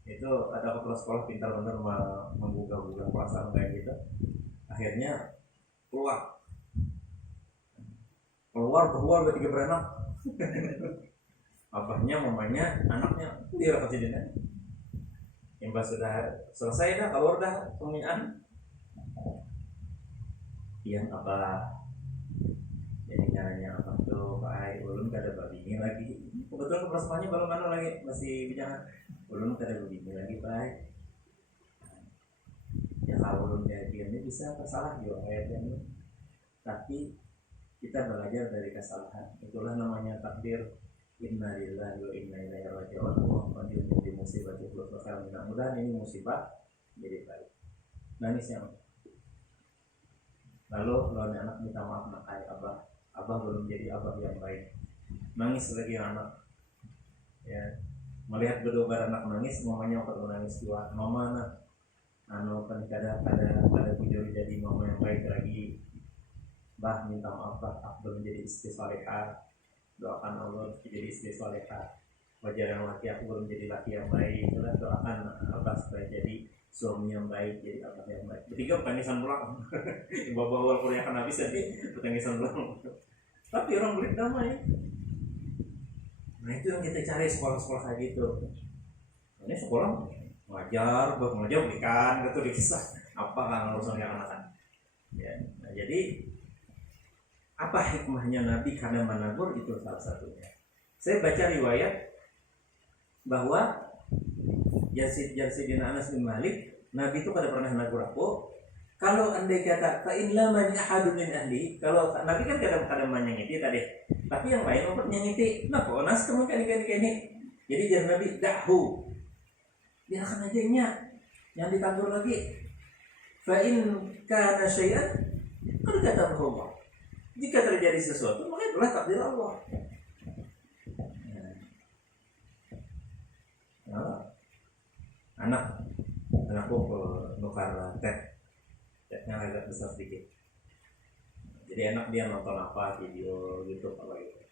Itu ada kepala sekolah pintar benar menggugah-gugah perasaan kayak gitu. Akhirnya keluar bertiga beranak. Abahnya, mamanya, anaknya dia kejadian. Imbas sudah selesai dah, keluar dah pembinaan. Yang apa? Jadi caranya apa tuh Pak Ai ulun kada babini lagi. Kebetulan keperasmaannya baru mana lagi masih bicara. Ulun kada babini lagi Pak Ai. Ya kalau ulun kayak gini bisa salah juga ayatnya. Tapi kita belajar dari kesalahan. Itulah namanya takdir. Inna lillahi wa inna ilaihi raji'un. Wa di musibah itu mudah-mudahan ini musibah jadi baik. Nangis yang lalu anak minta maaf nak ayah abah belum jadi abah yang baik, nangis lagi anak ya, melihat kedua anak nangis mamanya waktu nangis juga mama nak kan kada punya jadi mama yang baik lagi, bah minta maaf bah aku belum jadi istri salehah, doakan Allah jadi istri salehah, wajar yang laki aku belum jadi laki yang baik, doakan abah supaya jadi suami yang baik, jadi abah yang baik. Ketiga tangisan pulang. Bawa awal kuliah kan habis jadi tangisan pulang. Tapi orang berit damai. Nah itu yang kita cari sekolah-sekolah kayak gitu. Ini sekolah ngajar berikan gitu dikisah apa kan urusan yang anak-anak. Ya, nah, jadi apa hikmahnya Nabi karena menegur itu salah satunya. Saya baca riwayat bahwa Jarsidina Anas bin Malik, Nabi itu pada pernah menegur aku. Kalau andai kata fa'inla man ahadun min ahli, kalau Nabi kan kadang-kadang menyangiti tadi, tapi yang lain untuk menyangiti. Nah, kok Anas kamu kan ini. Jadi jangan Nabi dahu, biarkan aja yang ditanggur lagi. Fa'in kana syai'an, kan kata Allah. Jika terjadi sesuatu, maka itulah takdir Allah. Nah, anakku nukar tetnya agak besar sedikit, jadi enak dia nonton apa video YouTube apa gitu,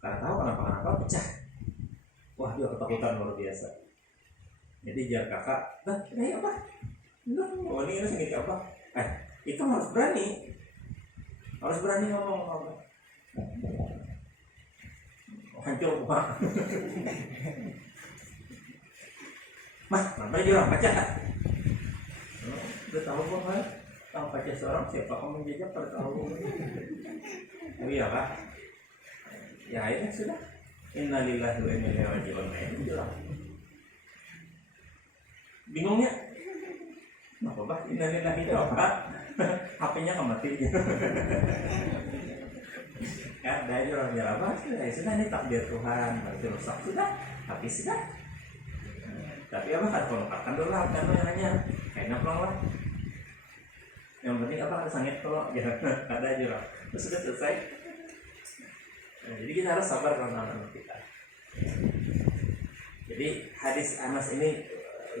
karena tahu kenapa pecah, wah dia ketakutan luar biasa. Jadi jar kakak, ini apa? Oh ini segini apa? Itu harus berani ngomong apa? Hancur pak. Mas, sampai juga baca tak? Udah tahu kok kan? Tahu baca seorang siapa kamu jejak pada tahu? Oh iya kak? Ya akhirnya sudah. Innalillahi wa inna ilaihi raji'un. Itu jelas. Bingungnya? Apa bah? Innalillahi itu apa? HP-nya mati. Ya, dari orang jalan apa? Sudah ini takdir Tuhan. Itu rusak sudah. Tapi sudah. Tapi apa kan kontakkan dulu lah kan yang hanya kayaknya pulang lah. Yang penting apa ada sangit kalau jangan ada aja lah. Terus sudah selesai. Nah, jadi kita harus sabar karena anak kita. Jadi hadis Anas ini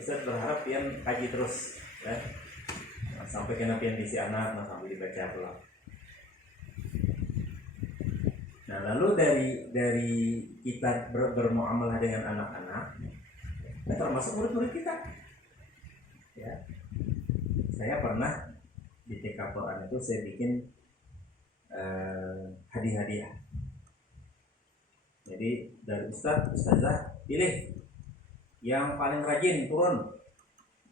Ustaz berharap pian kaji terus ya. Nah, sampai kena pian diisi anak, sampai dibaca pulang. Nah lalu dari kita bermuamalah dengan anak-anak, termasuk murid-murid kita. Ya, saya pernah di TK Quran itu saya bikin hadiah-hadiah. Jadi dari ustazah pilih yang paling rajin turun.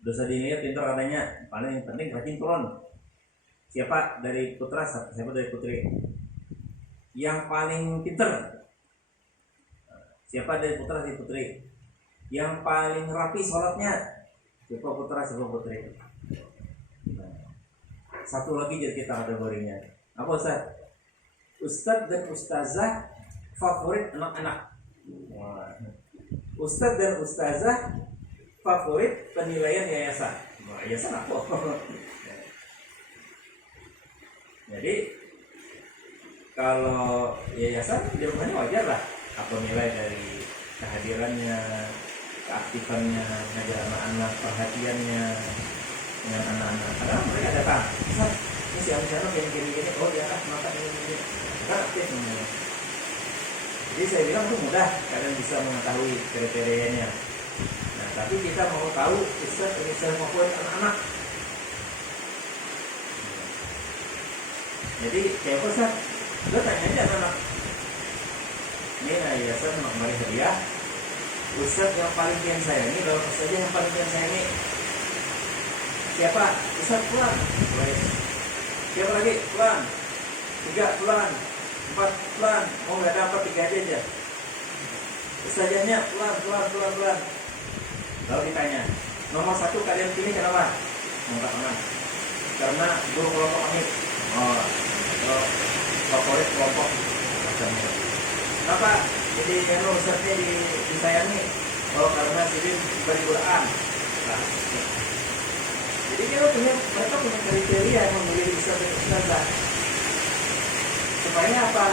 Dosa dinilai pintar adanya, paling penting rajin turun. Siapa dari putra, siapa dari putri? Yang paling pintar. Siapa dari putra, dari putri? Yang paling rapi sholatnya, siapa putra, siapa putri? Nah, satu lagi jadi kita kategorinya. Apa Ustaz? Ustaz dan ustazah favorit anak-anak. Wah. Ustaz dan ustazah favorit penilaian yayasan. Wah, yayasan apa? Jadi kalau yayasan di rumahnya wajar lah, apa nilai dari kehadirannya, keaktifannya, ngajar anak-anak, perhatiannya dengan anak-anak. Kadang mereka datang, Ustaz, ini si Amsyano gini, oh ya maka ini, kan aktif namanya. Jadi saya bilang itu mudah, kalian bisa mengetahui kriterianya. Nah, tapi kita mau tahu Ustaz ini saya mau buat anak-anak. Jadi kayak Ustaz, lo tanya aja anak-anak. Ini yayasan memberi hadiah. Ustaz yang paling kian sayangi, kalau saja yang paling kian sayangi siapa? Ustaz Fulan. Siapa lagi? Fulan. 3 Fulan. 4 Fulan. Oh nggak dapat 3 aja. Ustazahnya Fulan. Lalu ditanya, nomor 1 kalian pilih kenapa? Nomor 6. Karena guru kelompok Amit. Oh, favorit kelompok macamnya. Kenapa? Jadi kalau Ustaznya disayangi. Oh karena Sidin beri Quran. Nah, jadi mereka punya kriteria yang memilih Ustaz dan Ustazah. Supaya apa?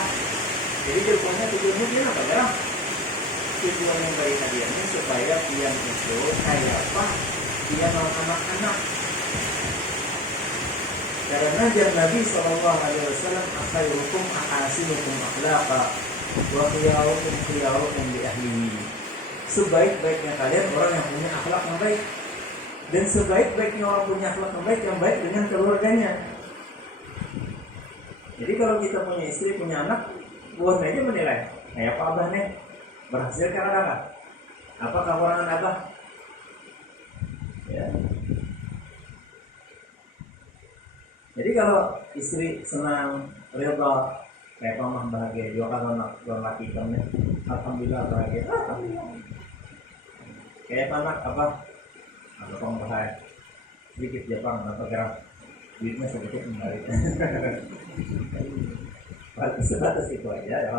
Jadi rupanya tujuannya dia apa ya? Tujuan yang baik hadiahnya supaya pian itu kayak apa? Pian anak-anak. Karena jar Nabi SAW akhairukum ahasinukum akhlaqa wa khiyaukum li ahlihi. Sebaik-baiknya kalian orang yang punya akhlak yang baik, dan sebaik-baiknya orang punya akhlak yang baik dengan keluarganya. Jadi kalau kita punya istri, punya anak, buat aja menilai. Kayak apa abah nih? Berhasil karena apa? Apa kekurangan abah? Ya. Jadi kalau istri senang, ridha, kayak mama bahagia, juga kalau anak laki kamu, alhamdulillah bahagia. Alhamdulillah. Kayak anak apa? Anak kamu bahagia. Sedikit Jepang atau gerak, duitnya sedikit kembali. Sebatas itu aja. Ya.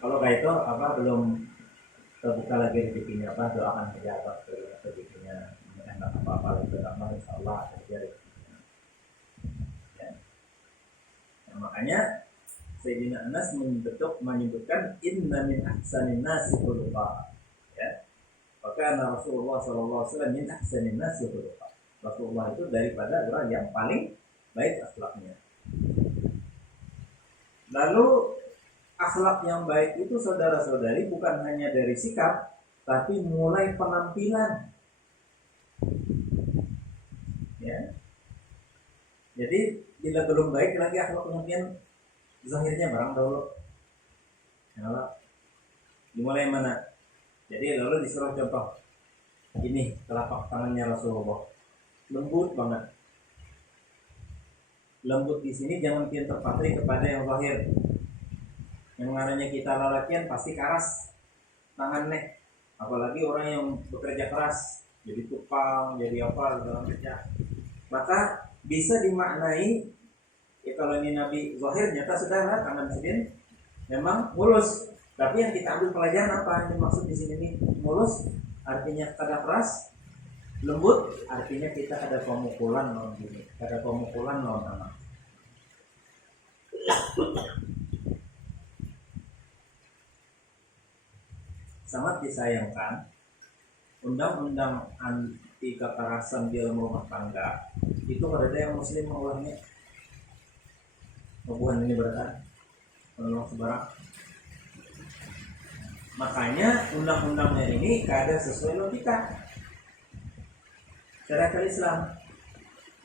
Kalau kayak itu apa belum terbuka lagi rezekinya apa, doakan saja apa rezekinya enak apa yang pertama insyaallah terjadi. Ya. Nah, makanya Sayyidina Anas menyebutkan inna min ahsanin nasi khuluqa. Ya. Maka Rasulullah sallallahu alaihi wasallam min ahsanin nasi khuluqa. Rasulullah itu daripada orang yang paling baik akhlaknya. Lalu akhlak yang baik itu saudara-saudari bukan hanya dari sikap, tapi mulai penampilan. Ya. Jadi bila belum baik lagi akhlak mungkin zahirnya barang dulu. Ya, dimulai mana? Jadi lalu disuruh contoh. Ini telapak tangannya Rasulullah. Lembut banget. Lembut di sini jangan kian terpatri kepada yang zahir. Yang namanya kita lalakian pasti keras tangannya. Apalagi orang yang bekerja keras, jadi tukang, jadi apa dalam kerja. Maka bisa dimaknai ya, kalau ini Nabi zahir nyata saudara tangan Sidin memang mulus. Tapi yang kita ambil pelajaran apa yang dimaksud di sini nih? Mulus artinya kada keras, lembut artinya kita ada pemukulan non gini, ada pemukulan non anak. Sangat disayangkan undang-undang anti kekerasan di dalam rumah tangga itu ada yang muslim mengulangnya. Hubungan ini berkata menolong sebarang. Makanya undang-undangnya ini kada sesuai logika. Syariat Islam.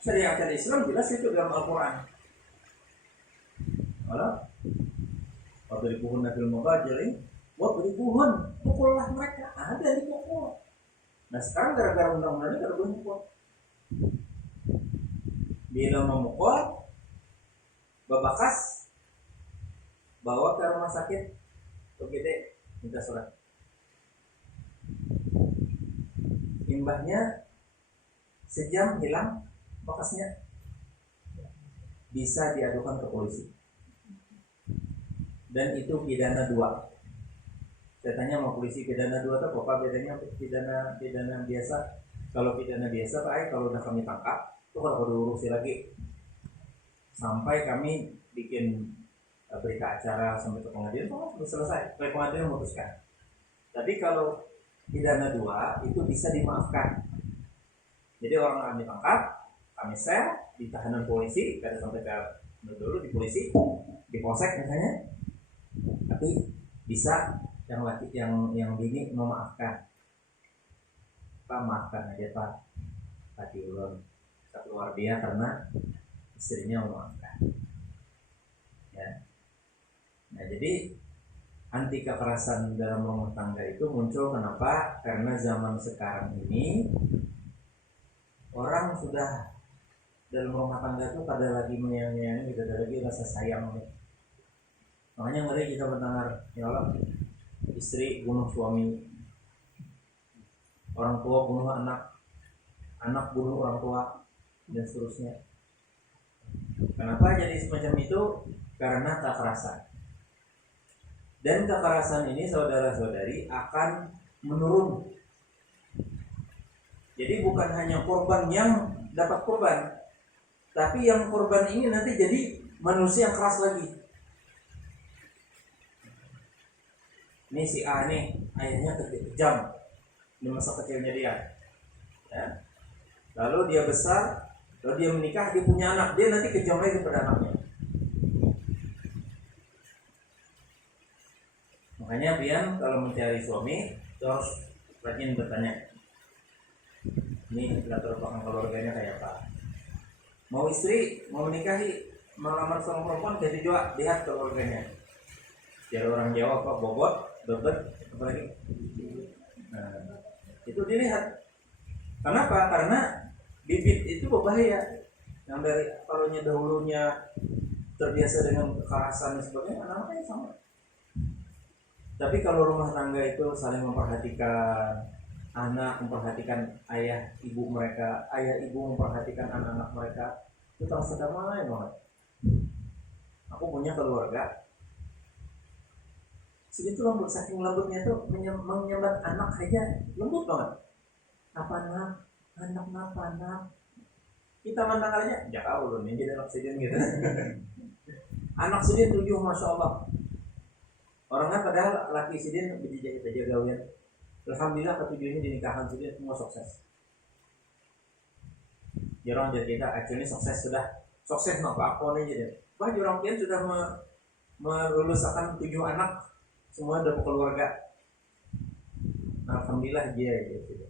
Syariat Islam jelas itu dalam Al-Quran. Kalau wadribuhunna fil mabajiri wadribuhun, pukullah mereka. Ada dipukul. Nah sekarang gara-gara undang-undang ini kada boleh pukul. Bila memukul, babakas, bawa ke rumah sakit, UGD, minta surat. Imbahnya sejam hilang bekasnya, bisa diadukan ke polisi. Dan itu pidana 2. Saya tanya sama polisi pidana 2 itu apa bedanya pidana biasa? Kalau pidana biasa Pak, kalau udah kami tangkap, itu kalau udah urusi lagi sampai kami bikin berita acara sampai ke pengadilan, sudah selesai, sampai pengadilan memutuskan. Tapi kalau pidana 2 itu bisa dimaafkan. Jadi orang akan ditangkap, kami sel di tahanan polisi, kada sampai ke dulu di polisi, di polsek misalnya, tapi bisa yang bini memaafkan. Pak maafkan aja Pak, hati ulun keluar dia karena istrinya memaafkan. Ya. Nah jadi anti kekerasan dalam rumah tangga itu muncul kenapa? Karena zaman sekarang ini orang sudah dalam rumah tangga itu pada lagi menyayangi, tidak ada lagi rasa sayang. Makanya ngeri kita mendengar, ya Allah, istri bunuh suami, orang tua bunuh anak, anak bunuh orang tua, dan seterusnya. Kenapa jadi semacam itu? Karena kekerasan. Dan kekerasan ini saudara-saudari akan menurun. Jadi bukan hanya korban yang dapat korban, tapi yang korban ini nanti jadi manusia yang keras lagi. Ini si A nih, ayahnya kejam di masa kecilnya dia. Ya. Lalu dia besar, lalu dia menikah, dia punya anak, dia nanti kejam lagi kepada anaknya. Makanya Bian kalau mencari suami harus rajin bertanya, ini latar belakang keluarganya kayak apa. Mau istri, mau menikahi, melamar seorang perempuan, jadi juga lihat keluarganya. Biar orang Jawa apa bobot, bebet, apa lagi? Nah, itu dilihat. Kenapa? Karena bibit itu berbahaya. Yang dari kalaunya dahulunya terbiasa dengan kekerasan dan sebagainya, anak-anaknya sama. Tapi kalau rumah tangga itu saling memperhatikan anak, memperhatikan ayah ibu mereka, ayah ibu memperhatikan anak-anak mereka, itu terasa damai banget. Aku punya keluarga, segitu lembut, saking lembutnya itu menyambat anak aja lembut banget. Apa anak, kita mandang aja, jauh loh nih jadi anak sidin gitu. Anak sidin 7, masya Allah. Orangnya padahal laki sidin berjaga gawian. Alhamdulillah ketujuhnya dinikahkan sidin semua sukses. Jarang jadi kita akhirnya sukses apa nih jadi. Bah orang pian sudah meluluskan 7 anak, semua udah keluarga. Alhamdulillah dia gitu.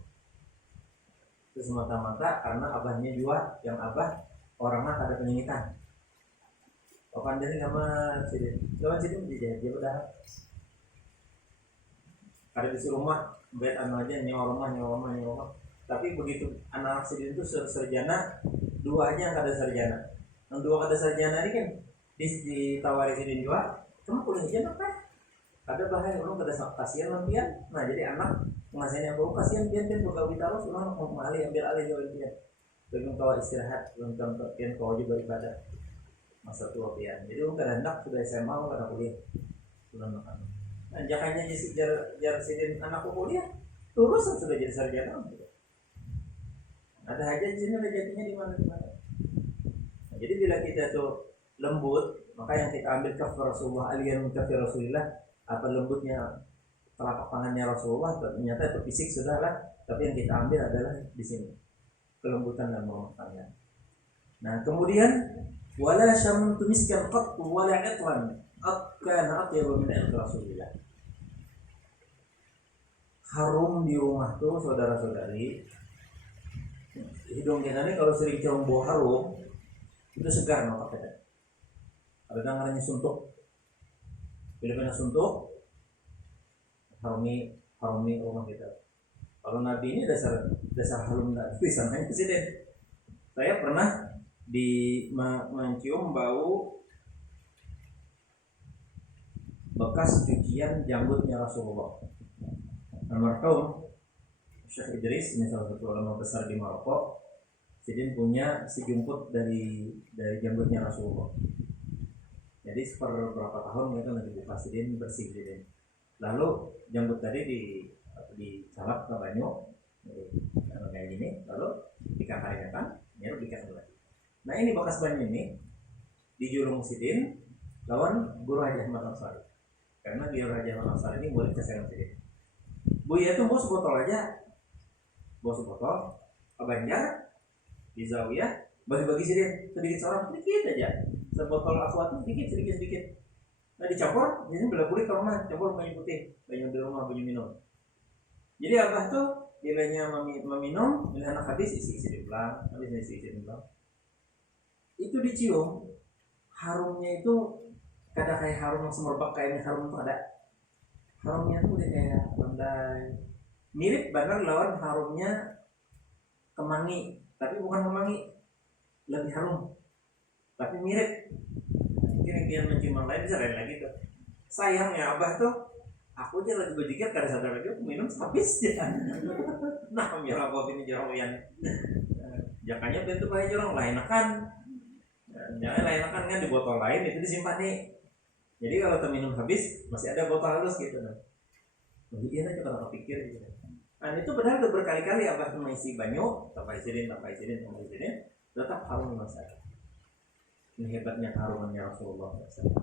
Itu semata-mata karena abahnya juga yang abah orangnya ada penyikitan. Kapan dari nama sidin, kawan sidin dia udah ada di rumah, bed aja nyewa rumah. Tapi begitu anak sidin itu sarjana, 2 aja yang ada sarjana. Yang 2 ada sarjana ini kan ditawari sidin juga, kamu kuliah aja kan? Ada bahaya orang kada kasihan lampian. Nah jadi anak ngasihnya bau kasihan pian bergawi terus, orang mau alih ambil alih jauh pian. Belum kau istirahat, belum pian kau juga ibadah. Masa tua pian. Jadi orang kada hendak sudah SMA, orang kada kuliah. Sudah makan. Nah jakanya jar sidin anakku kuliah, lulus sudah jadi sarjana. Ada aja di sini rezekinya di mana. Nah, jadi bila kita tuh lembut, maka yang kita ambil kafir Rasulullah, alian kafir Rasulullah, apa lembutnya telapak tangannya Rasulullah, ternyata itu fisik sudah lah, tapi yang kita ambil adalah di sini kelembutan dan rumah tangga. Nah kemudian wala syamun tumiskan qattu wala itwan qad kana atyabu min Rasulillah. Harum di rumah tuh saudara-saudari, hidung kita ini kalau sering cium bau harum itu segar maka kita. Ada dengarnya suntuk. Bila kena suntuk, harumi rumah kita. Kalau Nabi ini dasar harum Nabi sampai ke sini. Saya pernah mencium bau bekas cucian janggutnya Rasulullah. Almarhum Syekh Idris, ini salah satu ulama besar di Maroko. Sidin punya sejumput dari janggutnya Rasulullah. Jadi seberapa tahun mereka lagi buka sidin bersih sidin. Lalu janggut tadi disalap ke banyu kayak gini, lalu dikakayakan, baru dikasih lagi. Nah ini bekas banyu ini dijulung sidin, lawan Guru Haji Ahmad Ansari. Karena Guru Haji Ahmad Ansari ini murid kesayangan saya. Buya itu bawa sebotol aja, bawa sebotol, abanjar di zawiyah, bagi-bagi sedikit seorang sedikit aja, sebotol aqua itu sedikit. Nah dicampur, jadi bela kulit ke rumah, campur banyu putih, banyu di rumah, banyu minum. Jadi abah tuh bilanya meminum, bila anak habis isi di pulang, habis isi di pulang. Itu dicium, harumnya itu kadang kayak harum yang semerbak kayaknya harum tuh ada. Harumnya tuh udah kayak landai, mirip banget lawan harumnya kemangi, tapi bukan kemangi, lebih harum, tapi mirip. Mungkin yang mencium yang lain bisa lain lagi tuh. Sayangnya abah tuh, aku aja lagi berpikir kada sadar lagi aku minum habis ya. Nah biar apa ini jorong yang jakanya itu kayak jorong lain kan, jangan lain kan di botol lain itu disimpan nih. Jadi kalau terminum habis masih ada botol halus gitu nah. Iya aja kalau kepikir gitu. Nah itu padahal udah berkali-kali abah tuh mengisi banyu, tambah isirin, tetap harum masalah. Ini hebatnya harumannya Rasulullah SAW.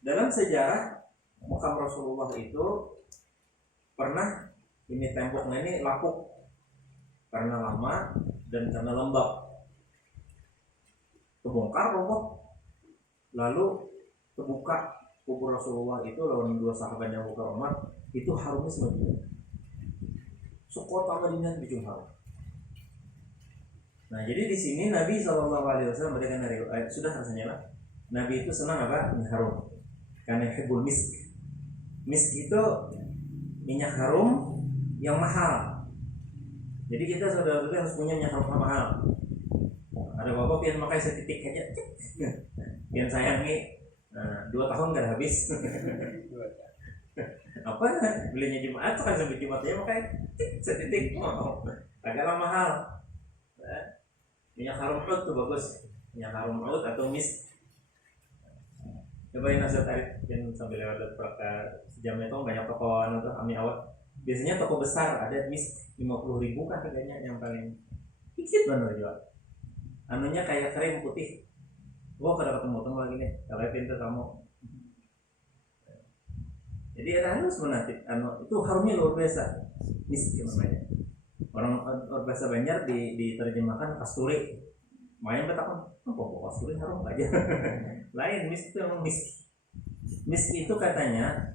Dalam sejarah makam Rasulullah itu pernah ini temboknya ini lapuk karena lama dan karena lembab, kebongkar roboh, lalu terbuka kubur Rasulullah itu lawan dua sahabat yang buka Umar itu harumnya semua sekota Madinah bikin harum. Nah jadi di sini Nabi SAW memberikan sudah rasanya lah. Nabi itu senang apa? Minyak harum. Karena hibbul misk. Misk itu minyak harum yang mahal. Jadi kita saudara-saudara harus punya minyak harum mahal. Ada bapak pian makai setitik aja. Pian sayang nih 2 tahun gak habis. Apa belinya Jumat kan sampai Jumatnya makai setitik. Agaklah mahal. Minyak harum oud tuh bagus, minyak harum oud atau misk. Cobain nasihat tarik dan sambil lewat berapa sejam itu banyak toko atau ami awat. Biasanya toko besar ada misk 50.000 kan harganya yang paling dikit banget jual. Anunya kayak krim putih. Gua kada ketemu lagi nih, kalau pintu kamu. Jadi ada halus menatip, itu harumnya luar biasa. Misk namanya. Orang bahasa Banjar diterjemahkan kasturi. Makanya katakan, apa kasturi harum aja. Lain misk itu memang misk. Misk itu katanya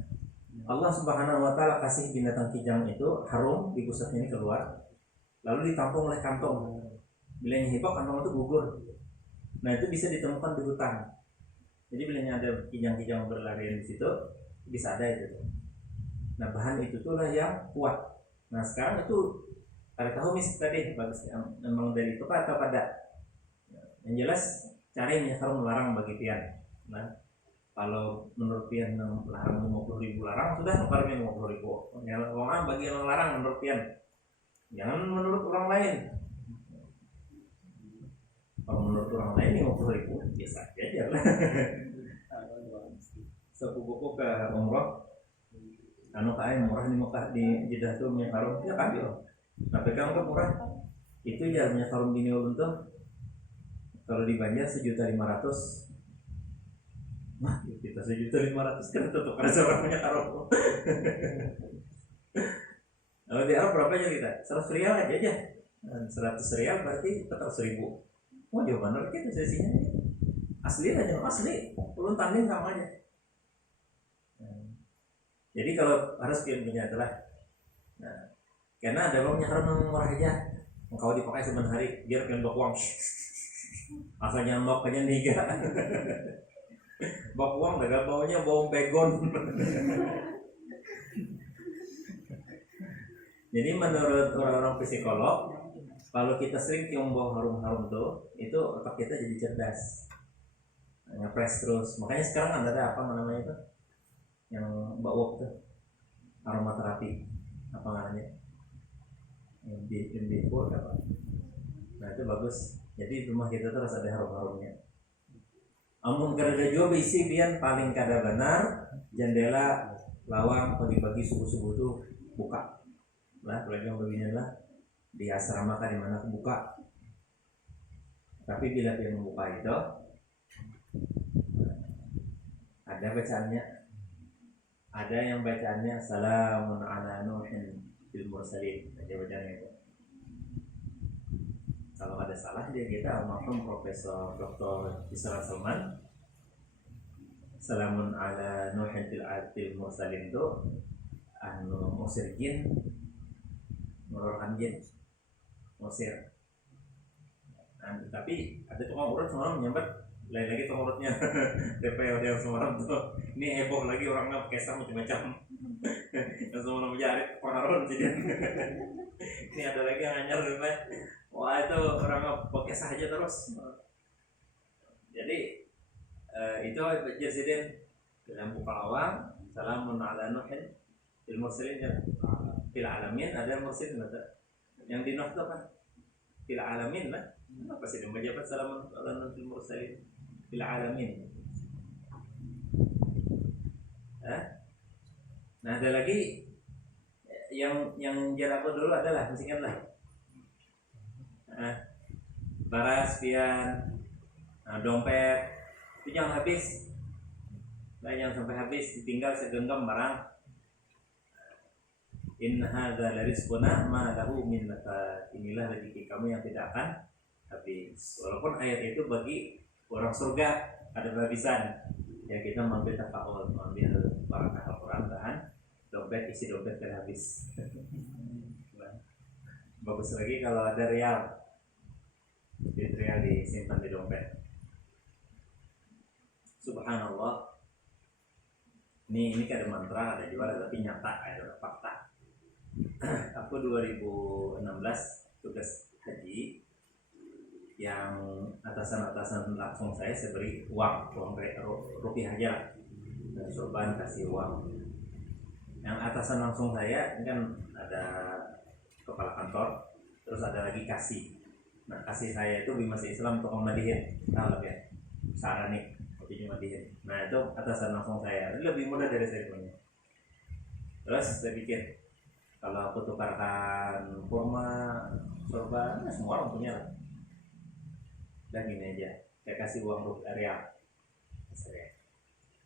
Allah Subhanahu wa taala kasih binatang kijang itu harum di pusatnya ini keluar, lalu ditampung oleh kantong. Bila yang hipok kantong itu gugur. Nah itu bisa ditemukan di hutan. Jadi bila ada kijang-kijang berlarian di situ bisa ada itu. Nah bahan itu tuh lah yang kuat. Nah sekarang itu ada tahu misk tadi bagus memang dari itu atau pada yang jelas cari minyak harum melarang bagi pian. Nah kalau menurut pian larang 50.000 larang sudah nukar 50.000. Yang orang bagi yang larang menurut pian, jangan menurut orang lain. Kalau menurut orang lain 50.000 biasa aja lah. Sepupuku ke umroh, kain murah di Mekah di Jeddah tuh minyak harum ya kabil. Nah pegang ke murah itu ya minyak harum gini ulun tuh kalau di Banjar 1.500.000. Wah kita 1.500.000 kan tetap ada seorang minyak harum. Kalau di Arab berapa aja kita? 100 rial aja. 100 rial berarti tetap 1.000. Oh jauh benar kita selisihnya. Asli aja asli. Ulun tanding sama aja. Jadi kalau harus punya adalah karena ada minyak harum yang murah aja, engkau dipakai sebentar hari biar kalian bawa uang. Asalnya mbak kalian niga, bawa uang dagang baunya bau begon. Jadi menurut orang-orang psikolog, kalau kita sering cium bau harum-harum tuh, itu otak kita jadi cerdas, ngepres terus. Makanya sekarang ada apa namanya itu, yang bau tuh, aromaterapi, apa namanya? MD4 apa? Nah itu bagus. Jadi rumah kita terus ada harum-harumnya. Amun kada juga bisi pian paling kada benar jendela lawang pagi-pagi subuh-subuh tuh buka. Lah lagi yang begini lah di asrama kan di mana buka. Tapi bila dia membuka itu Ada bacaannya, ada yang bacaannya salamun ala nuhin fil mursalin, aja bacaannya itu. Kalau ada salah dia kita almarhum Profesor Dr. Isra Salman, salamun ala nuhin fil mursalin itu anu musir jin, menurunkan jin, musir. Nah, tapi ada tukang urut semalam nyambat lain lagi tukang urutnya DPO yang semalam tuh ini heboh lagi orangnya pakai sam macam-macam yang semalam mencari pengaruh jadi ini ada lagi yang anyar gitu. Wah itu orangnya pakai sah aja terus. Jadi itu presiden dalam Bukalawan salamun ala nuhin fil mursalin fil alamin. Ada mursalin yang di Nuh itu apa? Fil alamin lah. Apa sih menjabat salamun ala nuhin fil mursalin fil alamin. Nah ada lagi yang jarak aku dulu adalah masih lah. Baras, pian, dompet itu jangan habis. Nah, jangan sampai habis, ditinggal segenggam barang. In hadza larizquna ma lahu min nafad. Inilah rezeki kamu yang tidak akan habis. Walaupun ayat itu bagi orang surga ada kehabisan. Ya kita mengambil tafaul, mengambil barakah Al-Quran dan dompet, isi dompet terhabis. Bagus lagi kalau ada real, duit real disimpan di dompet. Subhanallah. Ini kan ada mantra, ada juga tapi nyata, ada fakta. Aku 2016 tugas haji, yang atasan langsung saya beri uang rupiah aja, dan sorban kasih uang. Yang atasan langsung saya ini kan ada kepala kantor, terus ada lagi kasih. Nah kasih saya itu Bimas Islam untuk Madihin, tahu ya, Sarani, kopinya Madihin. Nah itu atasan langsung saya, ini lebih mudah dari saya punya. Terus saya pikir kalau aku tukarkan kurma, sorban, nah, semua orang punya lah. Dan gini aja, saya kasih uang rupiah real.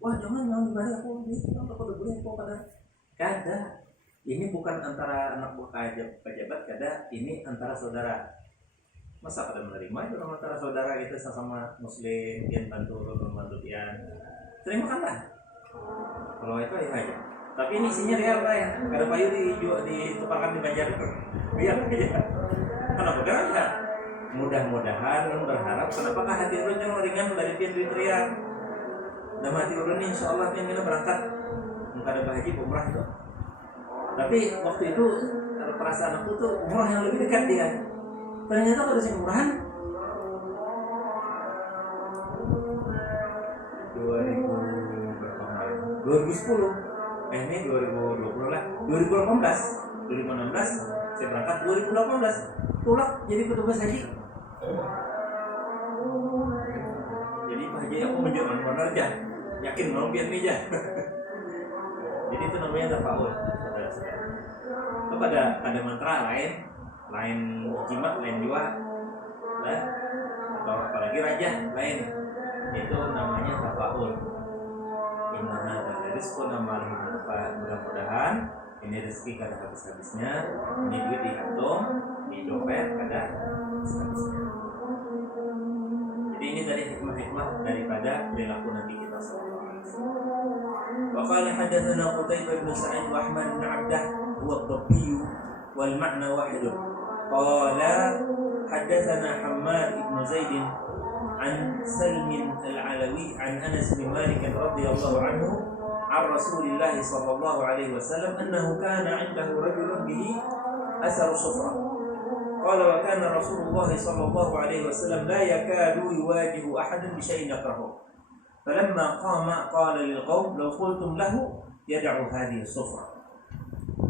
Wah jangan dibalik aku udah boleh kok kata. Kada, ini bukan antara anak buah pejabat, kada, ini antara saudara. Masa kada menerima itu antara saudara itu sama muslim, dia bantu dia. Terimakanlah. Kalau itu ya aja. Tapi ini isinya real lah ya. Kada payu ditukarkan di Banjar itu. Biar aja. Kenapa kan? Mudah-mudahan berharap kenapakah hati ulun yang ringan dari duit real. Dan hati ulun insya Allah yang kita berangkat ada haji umrah itu. Tapi waktu itu perasaan aku tuh umrah yang lebih dekat dia. Ternyata kalau sing umrahan 2010 ini 2020 lah, 2016 saya berangkat 2018 tulak jadi petugas haji. Jadi Pak Haji aku menjaman benar aja, yakin mau biar nih aja. Jadi itu namanya tafaul, saudara-saudara. Kepada ada mantra lain jimat, lain jiwa, atau apalagi raja lain, itu namanya tafaul. Inna hadza rizquna ma lahu min nafad. Mudah-mudahan ini rezeki kada habis-habisnya, ini duit di kantong, di dompet kada habis-habisnya. Jadi ini dari hikmah-hikmah daripada perilaku Nabi kita sallallahu alaihi wasallam. Wa qala hadatsana Qutaibah bin Sa'id wa Ahmad bin Abdah huwa ad-Dabbi wal ma'na wahid. Qala hadatsana Hammad ibn Zaid an Salmin al-Alawi an Anas bin Malik radhiyallahu anhu an Rasulillah sallallahu alaihi wasallam annahu kana 'indahu rajulun bihi athar sufra. Qala wa kana Rasulullah sallallahu alaihi wasallam la yakadu yuwajihu ahadan bi syai'in yakrahu. Falamma qama qala lil qaum law qultum lahu yad'u hadhihi sufra.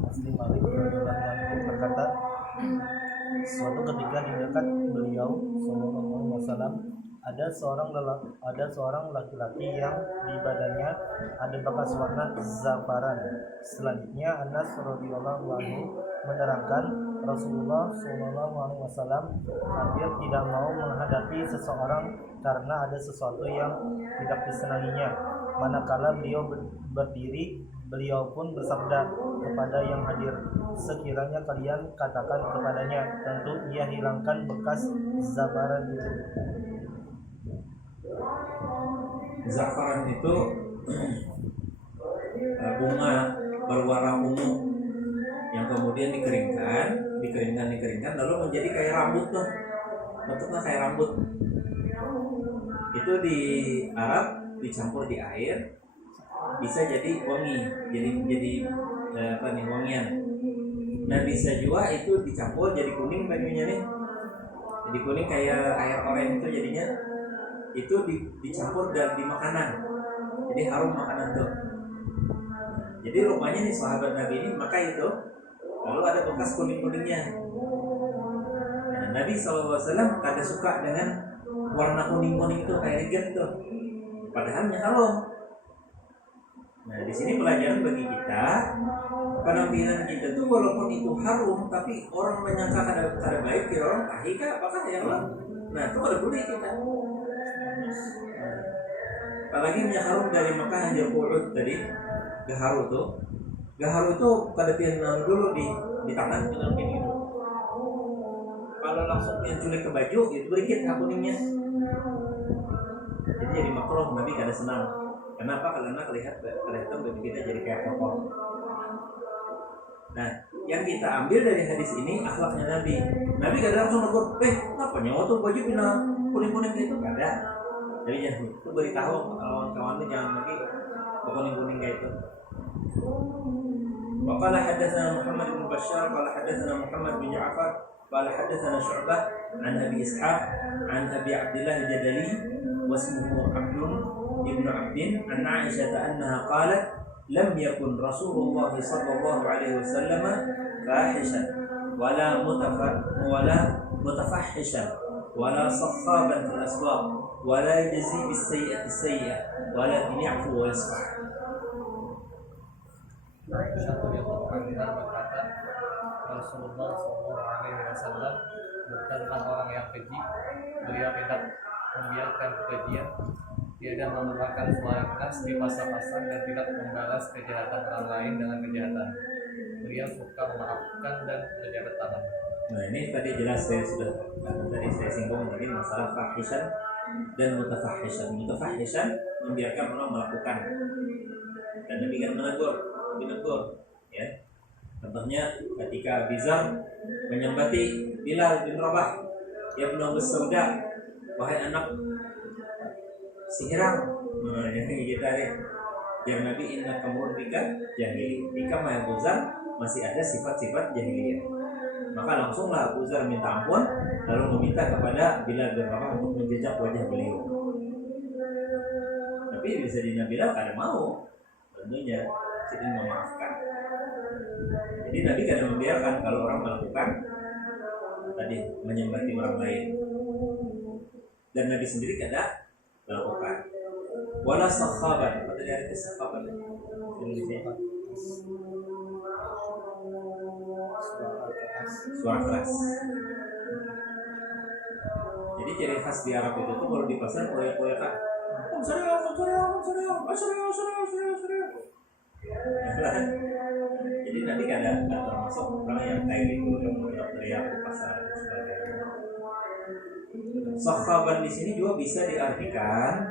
Asli Malik berkata, suatu ketika di dekat beliau sallallahu alaihi wasallam ada seorang laki-laki yang di badannya ada bekas warna zafaran. Selanjutnya Anas radhiyallahu anhu menerangkan Rasulullah sallallahu alaihi wasallam hampir tidak mau menghadapi seseorang karena ada sesuatu yang tidak disenanginya. Manakala beliau berdiri, beliau pun bersabda kepada yang hadir, sekiranya kalian katakan kepadanya, tentu ia hilangkan bekas zabaran itu. Zafaran itu bunga berwarna ungu yang kemudian dikeringkan lalu menjadi kayak rambut tuh, bentuknya kayak rambut. Itu di Arab dicampur di air bisa jadi wangi, jadi wangian. Nah bisa juga itu dicampur jadi kuning bajunya nih, jadi kuning kayak air oranye itu jadinya. Itu dicampur dan di makanan, jadi harum makanan tuh. Jadi rupanya nih sahabat Nabi ini maka itu lalu ada bekas kuning-kuningnya. Nah, Nabi SAW kada suka dengan warna kuning-kuning itu kayak riget tuh, padahalnya harum. Nah di sini pelajaran bagi kita, penampilan kita tuh walaupun itu harum tapi orang menyangka kada baik, kira orang kah apakah ya Allah. Nah itu kada boleh kita. Apalagi minyak harum dari Mekah yang Uhud tadi, gaharu itu pada pian dulu di tangan dengan gini itu. Kalau langsung pian culik ke baju itu berikit kuningnya. Jadi makruh, Nabi kada senang. Kenapa? Karena kelihatan baju kita jadi kayak kotor. Nah, yang kita ambil dari hadis ini akhlaknya Nabi. Nabi kada langsung negur, kenapa nyawa tuh baju pindah kuning-kuning gitu? Kada. Jadi jangan itu beritahu kawan-kawan jangan lagi kuning-kuning kayak itu. Wa qala hadatsana Muhammad bin Bashar qala hadatsana Muhammad bin Ja'far qala hadatsana Syu'bah an Abi Ishaq an Abi Abdullah al-Jadali wa ismuhu Abdun ibn Abdin an Aisyah annaha qalat lam yakun Rasulullah sallallahu alaihi wasallam fahishan wala mutafahishan wala sakhaban fil aswaq wala yajzi bis sayyi'ati sayyi'ah walakin ya'fu wa yasfah. Satu yang berkata, Rasulullah SAW bukanlah orang yang keji. Beliau tidak membiarkan kekejian, tidak mengeluarkan suara keras di pasar-pasar dan tidak membalas kejahatan orang lain dengan kejahatan. Beliau suka memaafkan dan berjabat tangan. Nah ini tadi jelas saya singgung tadi masalah fahishan dan mutafahishan. Mutafahishan membiarkan orang melakukan, dan Nabi kan menegur, ya. Contohnya ketika Bizar menyembati Bilal bin Rabah, ya bin Sauda, wahai anak si Hiram. Nah jadi kita nih, jangan Nabi inna kamurdika jahili. Jika Maya Bizar masih ada sifat-sifat jahiliyah, maka langsunglah Abu Zar minta ampun lalu meminta kepada Bilal bin Rabah untuk menjejak wajah beliau. Tapi bisa dina Bilal kada mau, tentunya jadi memaafkan. Jadi Nabi kada membiarkan kalau orang melakukan tadi menyembati orang lain, dan Nabi sendiri kada melakukan. Wala sakhaban, apa tadi arti sakhaban? Suara keras. Jadi ciri khas di Arab itu tuh kalau di pasar koyak-koyakan. Jadi nanti kada termasuk orang yang kayak gitu yang teriak di pasar dan sebagainya. Sakhaban di sini juga bisa diartikan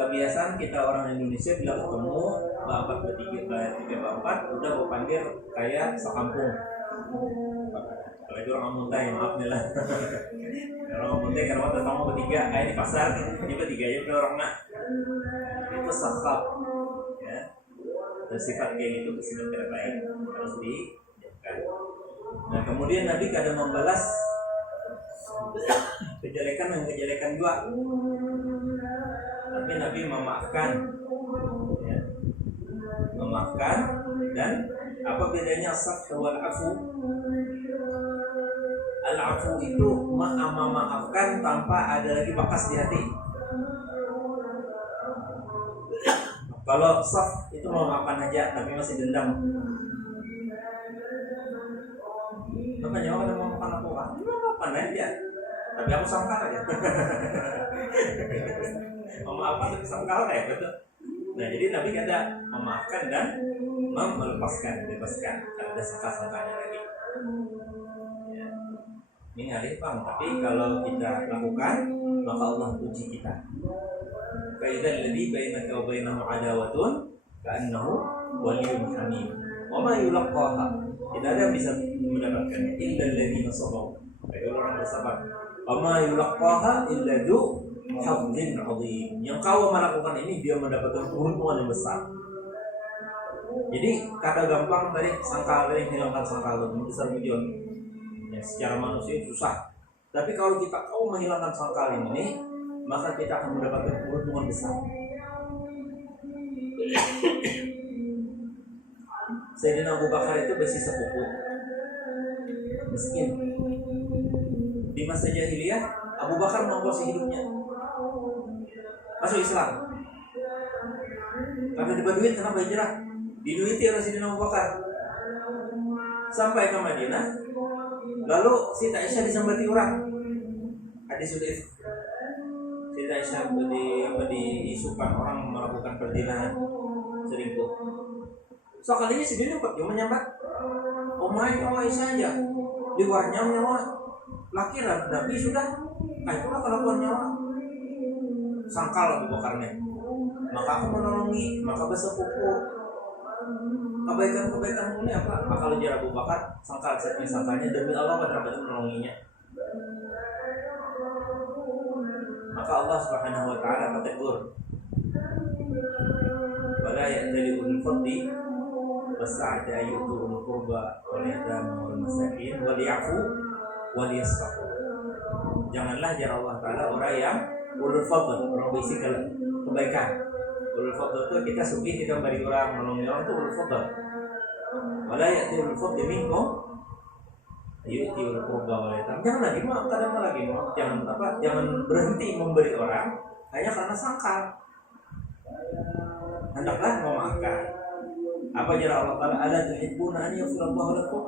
kebiasaan kita orang Indonesia bila ketemu bapak bertiga bapak udah berpanggil kayak sekampung. Kalau itu orang muntai, maaf nih lah. Orang muntai karena waktu tamu bertiga, kayak di pasar, ini bertiga aja udah orang nak. Itu sakhab, ya. Dan sifat kayak gitu kesini tidak baik, harus dijauhkan. Nah kemudian Nabi kadang membalas kejelekan dengan kejelekan juga. Tapi Nabi memaafkan, ya. Memaafkan. Dan apa bedanya safh wal afu? Al-afu itu memaafkan tanpa ada lagi bakas di hati. Kalau safh itu memaafkan aja tapi masih dendam. Apa nyawa ada memaafkan aku? Memaafkan aja tapi aku sangkal aja. Memaafkan tapi sangkal kayak betul. Nah, jadi Nabi kata memaafkan dan melepaskan, bebaskan. Tidak ada sangka-sangkanya lagi. Ya. Ini ngalih paham, tapi kalau kita lakukan, maka Allah uji kita. Fa'idzal ladzi bainaka wa bainahu adawatun ka'annahu waliyyun hamim. Wa ma yulaqqaha. Tidak ada yang bisa mendapatkannya illa alladziina sabaru. Kecuali orang bersabar. Wa ma yulaqqaha illa dzu hazzin 'adzim. Yang kau melakukan ini dia mendapatkan keuntungan yang besar. Jadi kata gampang tadi sangkal tadi hilangkan sangkal itu besar milion. Ya, secara manusia susah. Tapi kalau kita menghilangkan sangkal ini, maka kita akan mendapatkan keuntungan besar. Sayyidina Abu Bakar itu besi sepupu, miskin. Di masa jahiliyah, Abu Bakar mengongkosi hidupnya, masuk Islam. Karena dapat duit, kenapa hijrah? Diduiti oleh Sayyidina Abu Bakar. Sampai ke Madinah, lalu Siti Aisyah disambati orang. Hadis sudah Siti Aisyah diisukan orang melakukan perzinahan, selingkuh. Sekalinya sendiri dapat dia menyambat. Omai nyawa Aisyah aja, di luarnya nyawa laki Nabi sudah. Nah itulah kelakuan nyawa. Sangkal Abu Bakarnya. Maka aku menolongi, maka bersepupu. Kebaikan ini apa? Maka lejar Abu Bakar, sangkalnya demi Allah pada dapat menolonginya. Maka Allah Subhanahu wa taala bertegur. Wala ya'tali ulul fadli wasa'ati ayyutul qurba wal yatama wal masakin wal ya'fu wal yasfahu. Janganlah jar Allah taala orang yang ulul fadl, orang berisi kebaikan. Ulul fadl itu kita sugi, kita beri orang, menolong orang itu ulul fadl. Wala ya'ti ulul fadli minkum yu'ti ulul qurba wal yatama. Jangan lagi mau, kadang lagi mau, jangan berhenti memberi orang hanya karena sangkal. Hendaklah memaafkan. Apa jar Allah taala, ala tuhibbuna an yaghfirallahu lakum?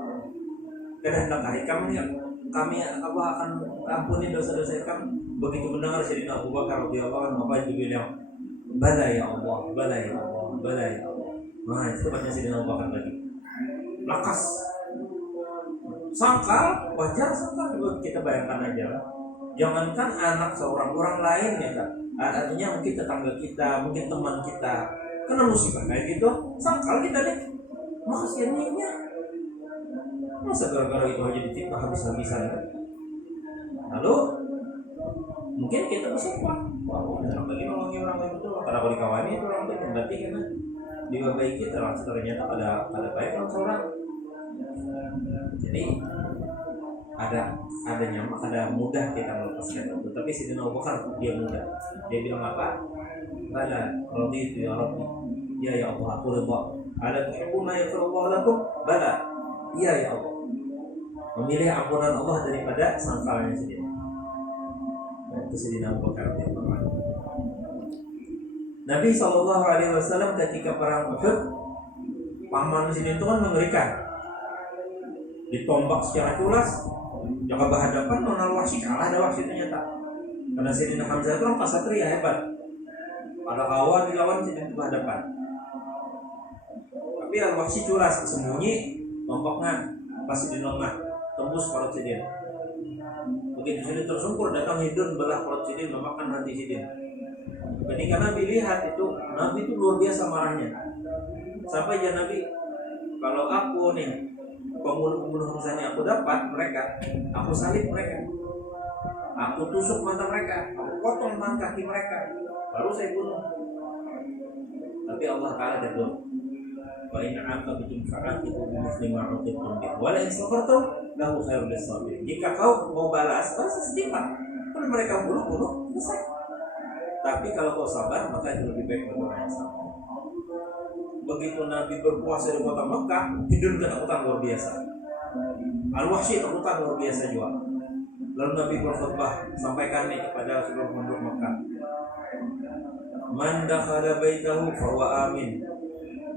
Kehendakkah kami Allah akan ampuni dosa-dosa kamu? Begitu mendengar Sayyidina Abu Bakar radhiyallahu anhu, apa itu bilang? Bala ya Allah, bala ya Allah, bala ya Allah. Nah, itu baca Sayyidina Abu Bakar lagi. Lakas. Sangkal, wajar sangkal. Kita bayangkan aja. Jangankan anak seorang orang lain ya kan. Artinya mungkin tetangga kita, mungkin teman kita kena musibah kayak gitu, sangkal kita deh. Makasihnya. Masa gara-gara itu aja dititip habis-habisan kan? Lalu mungkin kita bersumpah, wah, lagi nolongin orang lain betul. Karena kalau dikawani itu orang baik, berarti kan dibaiki ternyata ada baik orang seorang. Jadi ada mudah kita melepaskan itu. Tapi Sayyidina Abu Bakar dia mudah. Dia bilang apa? Bala raditu ya Rabbi. Ya Allah, aku ridha. Ala tuhibbuna yaghfirallahu lakum? Bala. Iya ya Allah. Memilih ampunan Allah daripada sangkalnya sendiri. Itu Sayyidina Abu Bakar radhiyallahu anhu. Nabi SAW ketika perang Uhud, paman Muslimin itu kan mengerikan. Ditombak secara culas, jangan berhadapan dengan Al-Wahsy, kalah ada Wahsy ternyata. Karena Sayyidina Hamzah itu orang pasatria hebat. Pada kawan dilawan Sayyidina berhadapan. Tapi Al-Wahsy culas, sembunyi, tombaknya pasti di lengah, tembus perut Sayyidina. Begitu Sayyidina tersungkur, datang hidung belah perut Sayyidina, memakan hati Sayyidina. Ketika Nabi lihat itu, Nabi itu luar biasa marahnya. Sampai ya Nabi, kalau aku nih pembunuh misalnya aku dapat mereka, aku salib mereka, aku tusuk mata mereka, aku potong tangan kaki mereka, baru saya bunuh. Tapi Allah Taala tegur, wa in aqabtum fa'aqibu bimithli ma uqibtum bih wa la in sabartum lahu khairul lisabirin. Jika kau mau balas istighfar. Kalau mereka bunuh selesai. Tapi kalau kau sabar, maka itu lebih baik untuk orang yang sabar. Begitu Nabi berpuasa di kota Mekah, tidur ketakutan luar biasa. Al-Wahsy ketakutan luar biasa juga. Lalu Nabi berkhutbah, sampaikan nih kepada seluruh penduduk Mekah. Man dakhala baitahu fahuwa amin.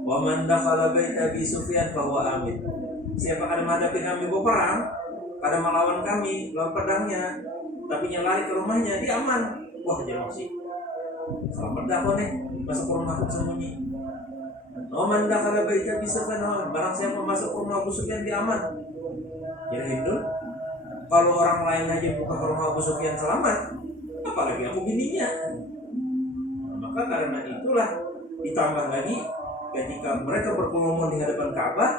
Wa man dakhala baita Abi Sufyan fahuwa amin. Siapa akan menghadapi kami berperang, pada melawan kami, lawan pedangnya, tapi lari ke rumahnya, dia aman. Wah, jadi Wahsy. Selamat dah kau nih masuk ke rumahku sembunyi. Oman dah kalau baiknya bisa kan, barang siapa masuk ke rumah Abu Sufyan dia aman. Jadi Hindu, kalau orang lain aja buka ke rumah Abu Sufyan selamat, apalagi aku bininya. Maka karena itulah ditambah lagi ketika mereka berkerumun di hadapan Ka'bah,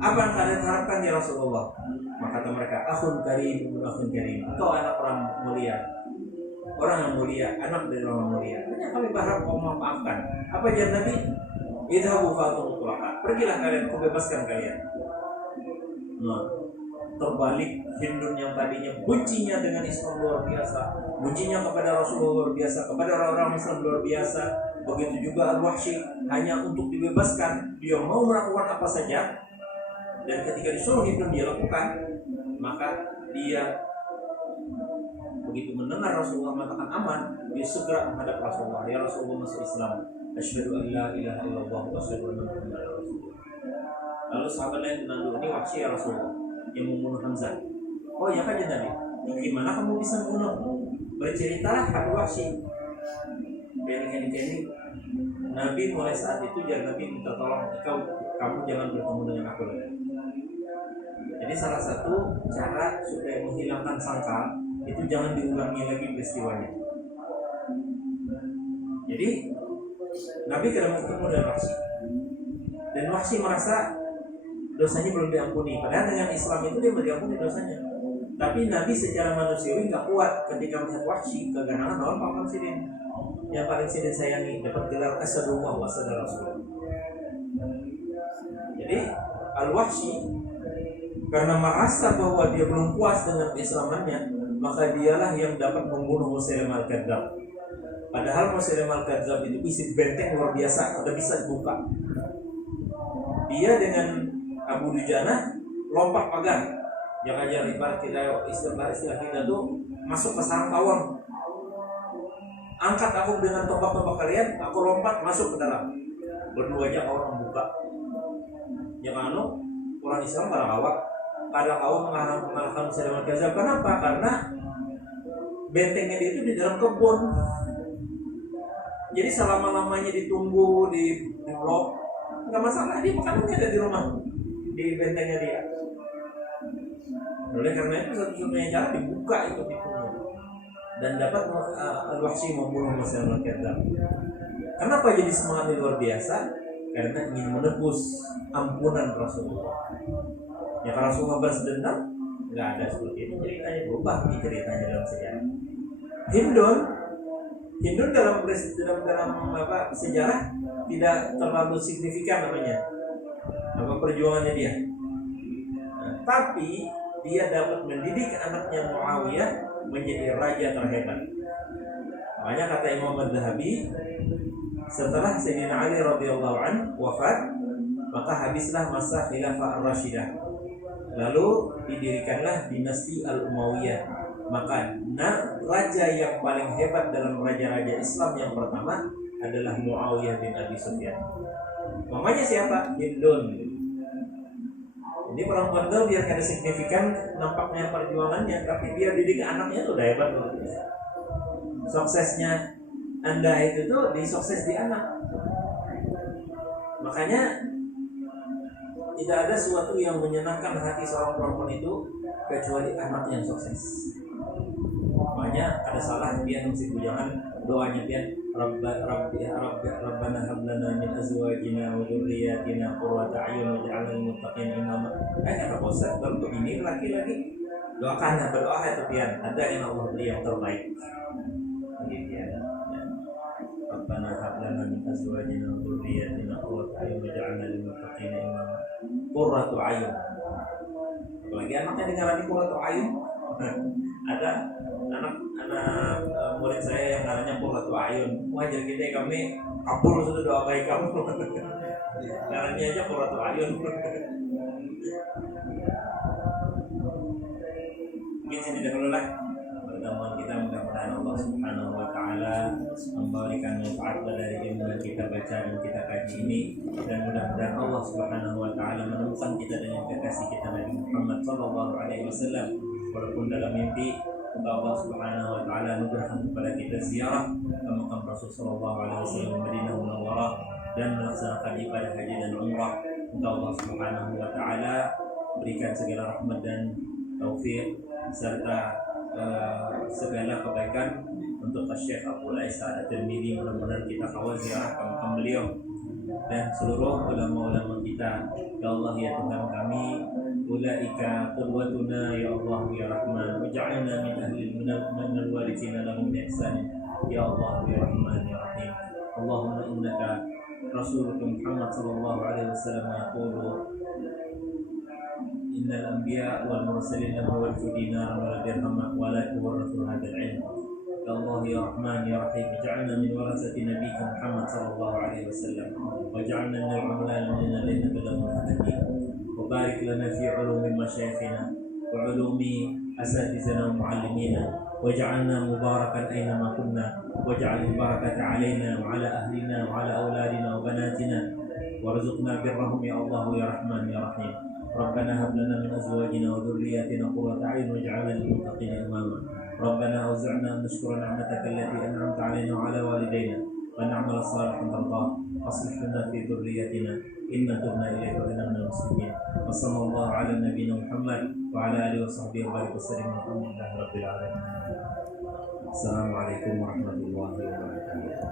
apa yang kalian harapkan ya Rasulullah? Maka kata mereka, akhun karim, engkau anak orang mulia, orang yang mulia, anak dari orang mulia. Hanya kami berharap kau memaafkan. Apa jawaban Nabi? Idhabu fatum mutlaqa. Pergilah kalian, aku bebaskan kalian. Nah, terbalik Hindun yang tadinya bencinya dengan Islam luar biasa, bencinya kepada Rasulullah luar biasa, kepada orang-orang Islam luar biasa. Begitu juga Al-Wahsy, hanya untuk dibebaskan, dia mau melakukan apa saja. Dan ketika disuruh Hindun dia lakukan, maka dia begitu mendengar Rasulullah mengatakan aman, dia segera menghadap Rasulullah. Ya Rasulullah masuk Islam. Asyhadu an la ilaha illallah wa asyhadu anna Muhammadar Rasulullah. Lalu sahabat lain menanduk, ini Wahsy ya Rasulullah yang membunuh Hamzah. Oh ya kan ya Nabi, gimana kamu bisa membunuh? Berceritalah Abu Wahsy. Kini Nabi mulai saat itu jangan Nabi minta tolong, kamu jangan bertemu dengan aku lagi. Jadi salah satu cara supaya menghilangkan sangkal itu jangan diulangi lagi peristiwanya. Jadi Nabi tidak bertemu dengan Wahsy, dan Wahsy merasa dosanya belum diampuni. Padahal dengan Islam itu dia diampuni dosanya. Tapi Nabi secara manusiawi nggak kuat ketika melihat Wahsy keganangan lawan Pak Presiden. Yang paling Presiden sayangi dapat gelar Asadullah wa Asad Rasul. Jadi Al-Wahsy karena merasa bahwa dia belum puas dengan keislamannya, maka dialah yang dapat membunuh Musailimah Al-Kadzdzab. Padahal Musailimah Al-Kadzdzab itu isi benteng luar biasa, sudah bisa dibuka. Dia dengan Abu Dujana lompat pagar. Jangan ibarat kita istilah kita tuh masuk ke sarang tawon. Angkat aku dengan tombak-tombak kalian, aku lompat masuk ke dalam. Berdua aja orang membuka. Yang orang Islam pada awal mengalahkan Musailimah Al-Kadzdzab. Kenapa? Karena bentengnya dia itu di dalam kebun. Jadi selama-lamanya ditunggu di blok nggak masalah, dia makanannya ada di rumah, di bentengnya dia. Oleh karena itu satu-satunya cara dibuka itu pintunya dan dapat Al-Wahsy membunuh Musailimah Al-Kadzdzab. Kenapa jadi semangatnya luar biasa? Karena ingin menebus ampunan Rasulullah. Ya kalau Rasulullah balas dendam, nggak ada seperti itu. Ceritanya berubah nih ceritanya dalam sejarah. Hindun dalam sejarah tidak terlalu signifikan namanya perjuangannya dia. Tapi dia dapat mendidik anaknya Muawiyah menjadi raja terhebat. Makanya kata Imam Az-Zahabi, setelah Sayyidina Ali radhiyallahu anhu wafat, maka habislah masa khilafah Ar-Rashidah. Lalu didirikanlah dinasti Al-Umayyah. Maka raja yang paling hebat dalam raja-raja Islam yang pertama adalah Muawiyah bin Abi Sufyan. Mamanya siapa? Hindun. Ini perempuan itu biar kada signifikan nampaknya perjuangannya, tapi dia didik anaknya tuh udah hebat loh. Suksesnya Anda itu tuh disukses di anak. Makanya tidak ada sesuatu yang menyenangkan hati seorang perempuan itu kecuali anak yang sukses. Makanya ada salah dia mesti jangan doanya dia Rabbana hab lana min azwajina wa dzurriyyatina qurrata a'yun waj'alna lil muttaqina imama. Kata Ustaz, kalau begini laki-laki doakan berdoa ya tepian, ada yang Allah beri yang terbaik. Begitu ya. Rabbana hab lana min azwajina wa dzurriyyatina qurrata a'yun waj'alna lil muttaqina imama. Qurratu a'yun. Apalagi anaknya dengaran qurratu a'yun. Ada anak murid saya yang namanya Qurratu A'yun. Wajar kita kami kabul sudah doa baik kamu. Namanya aja Qurratu A'yun. Mungkin sini dahulu lah pertemuan kita, mudah-mudahan Allah Subhanahu wa taala memberikan manfaat dari ilmu yang kita baca dan kita kaji ini, dan mudah-mudahan Allah Subhanahu wa taala menemukan kita dengan kekasih kita Nabi Muhammad sallallahu alaihi wasallam walaupun dalam mimpi. Semoga Allah Subhanahu wa taala anugerahkan kepada kita ziarah ke makam Rasul sallallahu alaihi wasallam Madinah Munawwarah dan melaksanakan ibadah haji dan umrah. Semoga Allah Subhanahu wa taala berikan segala rahmat dan taufik serta segala kebaikan untuk Syekh Abdul Aisa At-Tirmidzi. Mudah-mudahan kita kawal ziarah ke makam beliau dan seluruh ulama-ulama kita. Ya Allah ya Tuhan kami, ulaika qudwatuna ya Allah ya Rahman, waj'alna min ahli minal warithina lahum bi ihsan ya Allah ya Rahman ya Rahim. Allahumma innaka Rasulullah Muhammad sallallahu alaihi wasallam yaqulu innal anbiya wal mursalin lam yuwarrithu dinaran wa la dirhaman wa la yuwarrithu hadzal ilm. Ya Allah ya Rahman ya Rahim, ij'alna min warasati nabiyyika Muhammad sallallahu alaihi wasallam waj'alna min al-ummal min alladhina balaghul hadith wa barik lana fi 'ulumi masyayikhina wa 'ulumi asatizana wa muallimina waj'alna mubarakan aina ma kunna waj'al barakata 'alaina wa 'ala ahlina wa 'ala auladina wa banatina warzuqna birrahum ya Allah ya Rahman ya Rahim. Rabbana hab lana min azwajina wa dhurriyyatina qurrata a'yun waj'alna lil muttaqina imama. ربنا أوزعنا أن نشكر نعمتك التي أنعمت علينا وعلى والدينا ونعمل صالحا ترضاه أصلح لنا في ذريتنا إنا تبنا إليك وإنا من المسلمين. وصلى الله على نبينا محمد وعلى آله وصحبه وبارك وسلم والحمد لله رب العالمين. السلام عليكم ورحمة الله وبركاته.